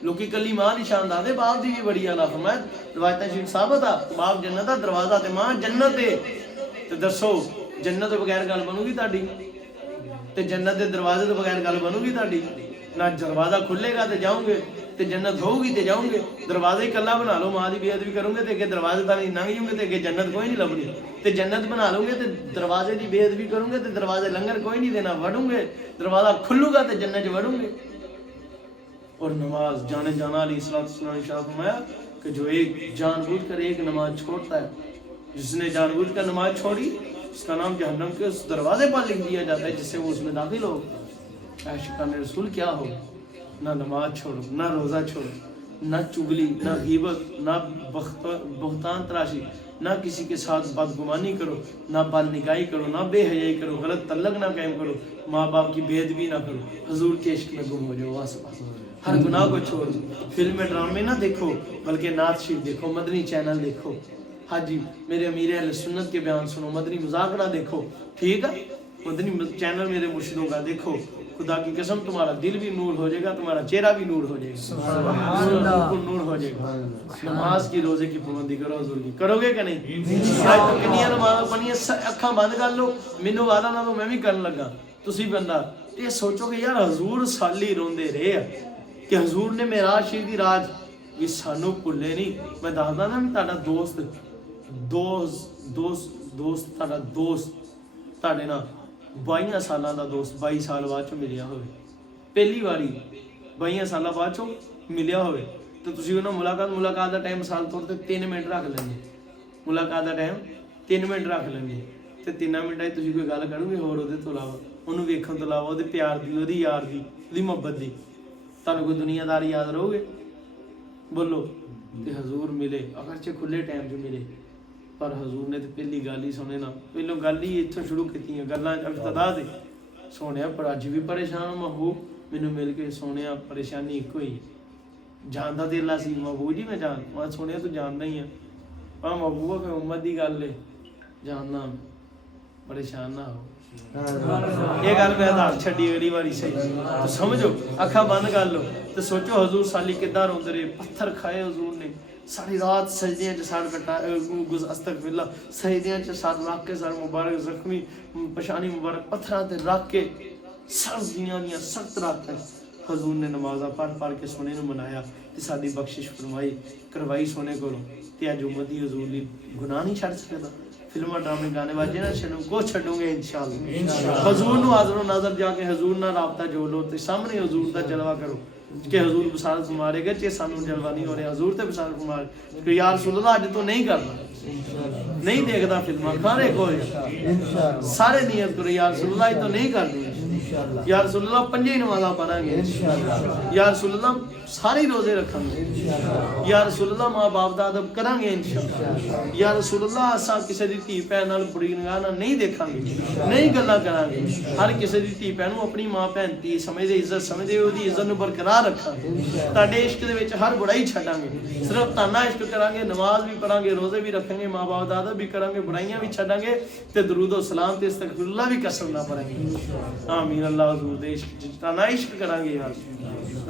لوکی کلی ماں دی شاندار باپ دی بھی بڑی اللہ. فرمایا روایت شریف ثابت ہے باپ جنت ہے, دروازہ تے ماں جنت ہے. تو دسو جنت تو بغیر گل بنو گی تہاڈی, تے جنت دے دروازے تو بغیر گل بنو گی تہاڈی. نہ دروازہ کھلے گا تے جاؤں گے, تے جنت ہوگی تے جاؤں گے. دروازہ ہی کلا بنا لو, ماں دی بے ادبی کرو گے تے اگے دروازے تانی لنگ جاؤں گے تے اگے جنت کوئی نہیں لبنی. تے جنت بنا لو گے تے دروازے دی بے ادبی کرو گے تے دروازے لنگر کوئی نہیں دینا, وڑوں گے. دروازہ کھلو گا تے جنت وڑوں گے. اور نماز جانے جانا علیہ السلام نے فرمایا کہ جو ایک جان بوجھ کر ایک نماز چھوڑتا ہے, جس نے جان بوجھ کر نماز چھوڑی اس کا نام جہنم کے اس دروازے پر لکھ دیا جاتا ہے جس سے وہ اس میں داخل ہو. عاشقان رسول کیا ہو, نہ نماز چھوڑو, نہ روزہ چھوڑو, نہ چگلی, نہ غیبت, نہ بہتان تراشی, نہ کسی کے ساتھ بدگمانی کرو, نہ بد نگاہی کرو, نہ بے حیائی کرو, غلط تعلق نہ قائم کرو, ماں باپ کی بے ادبی نہ کرو. حضور کے عشق میں گم ہو جاؤ. ہر گناہ کو چھوڑ دو. فلم ڈرامے نہ دیکھو بلکہ نعت شریف دیکھو, مدنی چینل دیکھو. ہاں جی میرے امیر اہل سنت کے بیان سنو, مدنی مذاق نہ دیکھو. ٹھیک ہے, مدنی چینل میرے مرشدوں کا دیکھو. خدا کی قسم تمہارا دل بھی نور ہو جائے گا, تمہارا چہرہ بھی نور ہو جائے گا, نور ہو جائے گا. نماز کی روزے کی پابندی کرو حضور کی, کرو گے کہ نہیں؟ کنیاں نماز پڑھنی ہے, اکھاں بند کر لو, مینوں وعدہ نہ دو میں بھی کرن لگا. تسی بندہ یہ سوچو کہ یار حضور سالی روندے رہے کہ حضور نے معراج شریف دی رات یہ سانو بھولے نہیں. میں دسدا نا تہاڈا دوست تہاڈا دوست تہاڈے نا 22 سالاں دا دوست 22 سال بعد چ ملیا ہوئے, پہلی واری 22 سالاں بعد چ ملیا ہوئے, تو تسی انہاں ملاقات دا ٹائم مثال طور تے 3 منٹ رکھ لیں گے. ملاقات دا ٹائم 3 منٹ رکھ لیں گے تے 3 منٹاں تسی کوئی گل کرو گے ہور اودے تو علاوہ, انہوں ویکھن تو علاوہ اودے پیار دی, اودی یار دی, اودی محبت دی, تانوں کوئی دنیا داری یاد رہو گے؟ بولو. تے حضور ملے اگرچہ کھلے ٹائم جو ملے, پر حضور نے تے پہلی گل ہی سنے نا, پہلو گل ہی اتھوں شروع کیتی ہیں گلاں ابتدا دے. سونیا پر اج بھی پریشان محبوب, مینوں مل کے سونیا پریشانی ایک ہوئی. جاندا تے اللہ سی محبوب جی میں جان, میں سونیا تو جاندا ہی ہاں, پر محبوب پھر امت دی گل ہے, جاننا پریشان نہ ہو. یہ گل میں دس چھڈی اگلی واری صحیح تو سمجھو. اکھاں بند کر لو تو سوچو حضور سالی کداں روندے رہے, پتھر کھائے حضور نے, ساری رات سجدیاں چ سر کٹا, استغفر اللہ, سجدیاں چ سر رکھ کے, سر مبارک زخمی پشانی مبارک پتھراں تے رکھ کے, سردیاں دیاں سخت راتاں حضور نے نمازاں پڑھ کے سونے نوں منایا تے ساری بخشش فرمائی کروائی سونے کولوں. تے اج امتی حضور دی گناہ نہیں چھڈ سکدا. فلماں ڈرامے گانے واجے نہ چھڈو, کو چھڈو گے انشاءاللہ. حضور نو حاضر و ناظر جا کے حضور نال رابطہ جوڑ لو تے سامنے حضور دا جلوہ کرو کہ حضور بصارت فرمارے گا چے سانوں جلوہ نہیں ہو رہا, حضور تے بصارت فرمارے کہ یا رسول اللہ اج تو نہیں کرنا, نہیں دیکھدا فلماں کھارے کوئی سارے نیت کرو یا رسول اللہ تو نہیں کرنی, یا رسول اللہ 5 نمازاں پڑھاں گے, یا رسول اللہ سارے روزے رکھاں گے, یا رسول اللہ ماں باپ دا ادب کراں گے انشاءاللہ, یا رسول اللہ اساں کسے دی دھی بہن نال بری نگاہ نال نہیں دیکھاں گے, نہیں گلاں کراں گے. ہر کسے دی دھی بہن نوں اپنی ماں بہن دی سمجھ دے عزت سمجھ دے اودی عزت نوں برقرار رکھاں گے. تہاڈے عشق دے وچ ہر برائی چھڈاں گے, صرف تانا عشق کراں گے, نماز بھی پڑھاں گے, روزے بھی رکھیں گے, ماں باپ دا ادب بھی کراں گے, برائیاں بھی چھڈاں گے تے درود و سلام تے استغفر اللہ بھی کسر نہ پڑھیں گے. آمین. اللہ حضور دے عشق تانا عشق کراں گے یار,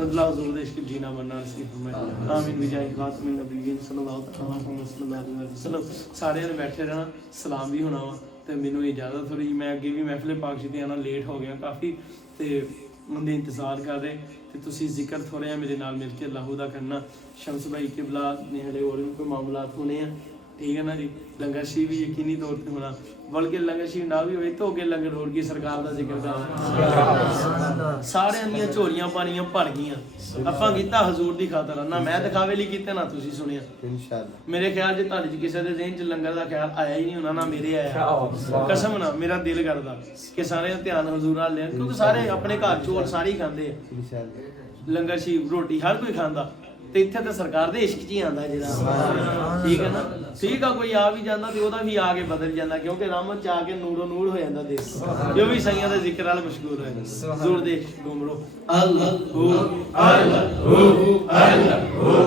اللہ حضور دے عشق جینا مرنا نصیب فرمائے. آمین. بجائے خاتم النبیین صلی اللہ علیہ وسلم. سارے نے بیٹھے رہنا, سلام بھی ہونا وا, ਤੇ ਮੈਨੂੰ ਇਜਾਜ਼ਤ ਹੋ ਰਹੀ। ਮੈਂ ਅੱਗੇ ਵੀ ਮਹਿਫਿਲ ਪਾਕ ਤੇ ਆਉਣਾ ਲੇਟ ਹੋ ਗਿਆ ਕਾਫੀ, ਤੇ ਉਹਦੇ ਇੰਤਜ਼ਾਰ ਕਰ ਰਹੇ ਤੇ ਤੁਸੀਂ ਜ਼ਿਕਰ ਥੋੜ੍ਹਾ ਜਿਹਾ ਮੇਰੇ ਨਾਲ ਮਿਲ ਕੇ ਅੱਲਾਹੁ ਦਾ ਕਰਨਾ। ਸ਼ਮਸ ਭਾਈ ਕਿਬਲਾ ਨੇ ਹਲੇ ਹੋਰ ਵੀ ਕੋਈ ਮਾਮਲਾਤ ਹੋਣੇ ਆ, ਠੀਕ ਹੈ ਨਾ ਜੀ। ਲੰਗਰ ਸ਼ਰੀਫ ਵੀ ਯਕੀਨੀ ਤੌਰ ਤੇ ਹੋਣਾ, ਬਲਕਿ ਲੰਗਰ ਸ਼ਰੀਫ ਨਾ ਵੀ ਹੋਏ ਤਾਂ ਅੱਗੇ ਲੰਗਰ ਹੋਰ ਕੀ ਸਰਕਾਰ ਦਾ ਜ਼ਿਕਰ ਦਾ ਸਾਰਿਆਂ ਦੀਆਂ ਝੋਲੀਆਂ ਪਾਣੀਆਂ ਭਰ ਗਈਆਂ। ਆਪਾਂ ਕੀਤਾ ਹਜ਼ੂਰ ਦੀ ਖਾਤਰ, ਨਾ ਮੈਂ ਦਿਖਾਵੇ ਲਈ ਕੀਤਾ ਨਾ ਤੁਸੀਂ ਸੁਣਿਆ ਇਨਸ਼ਾਅੱਲਾ। ਮੇਰੇ ਖਿਆਲ 'ਚ ਤੁਹਾਡੇ 'ਚ ਕਿਸੇ ਦੇ ਜ਼ਿਹਨ 'ਚ ਲੰਗਰ ਦਾ ਖਿਆਲ ਆਇਆ ਹੀ ਨਹੀਂ ਹੋਣਾ, ਨਾ ਮੇਰੇ ਆਇਆ। ਕਸਮ ਨਾ, ਮੇਰਾ ਦਿਲ ਕਰਦਾ ਕਿ ਸਾਰੇ ਦਾ ਧਿਆਨ ਹਜ਼ੂਰ ਨਾਲ ਲੈਣ, ਕਿਉਂਕਿ ਸਾਰੇ ਆਪਣੇ ਘਰ ਚੋਲ ਸਾਰੇ ਹੀ ਖਾਂਦੇ ਆ ਲੰਗਰ ਸ਼ਰੀਫ, ਰੋਟੀ ਹਰ ਕੋਈ ਖਾਂਦਾ, ਤੇ ਇੱਥੇ ਤਾਂ ਸਰਕਾਰ ਦੇ ਇਸ਼ਕ 'ਚ ਹੀ ਆਉਂਦਾ ਜਿਹੜਾ, ਠੀਕ ਹੈ ਨਾ। ਠੀਕ ਆ, ਕੋਈ ਆ ਵੀ ਜਾਂਦਾ ਤੇ ਉਹਦਾ ਵੀ ਆ ਕੇ ਬਦਲ ਜਾਂਦਾ, ਕਿਉਂਕਿ ਰਹਿਮਤ 'ਚ ਆ ਕੇ ਨੂਰੋ ਨੂਰ ਹੋ ਜਾਂਦਾ ਦੇਸ਼, ਜੋ ਵੀ ਸਾਈਆਂ ਦੇ ਜ਼ਿਕਰ ਨਾਲ ਮਸ਼ਗੂਲ ਹੋਏ। ਜ਼ੋਰ ਦੇ ਗੁੰਮਰੋ ਅੱਲਾਹੁ ਅੱਲਾਹੁ ਅੱਲਾਹੁ।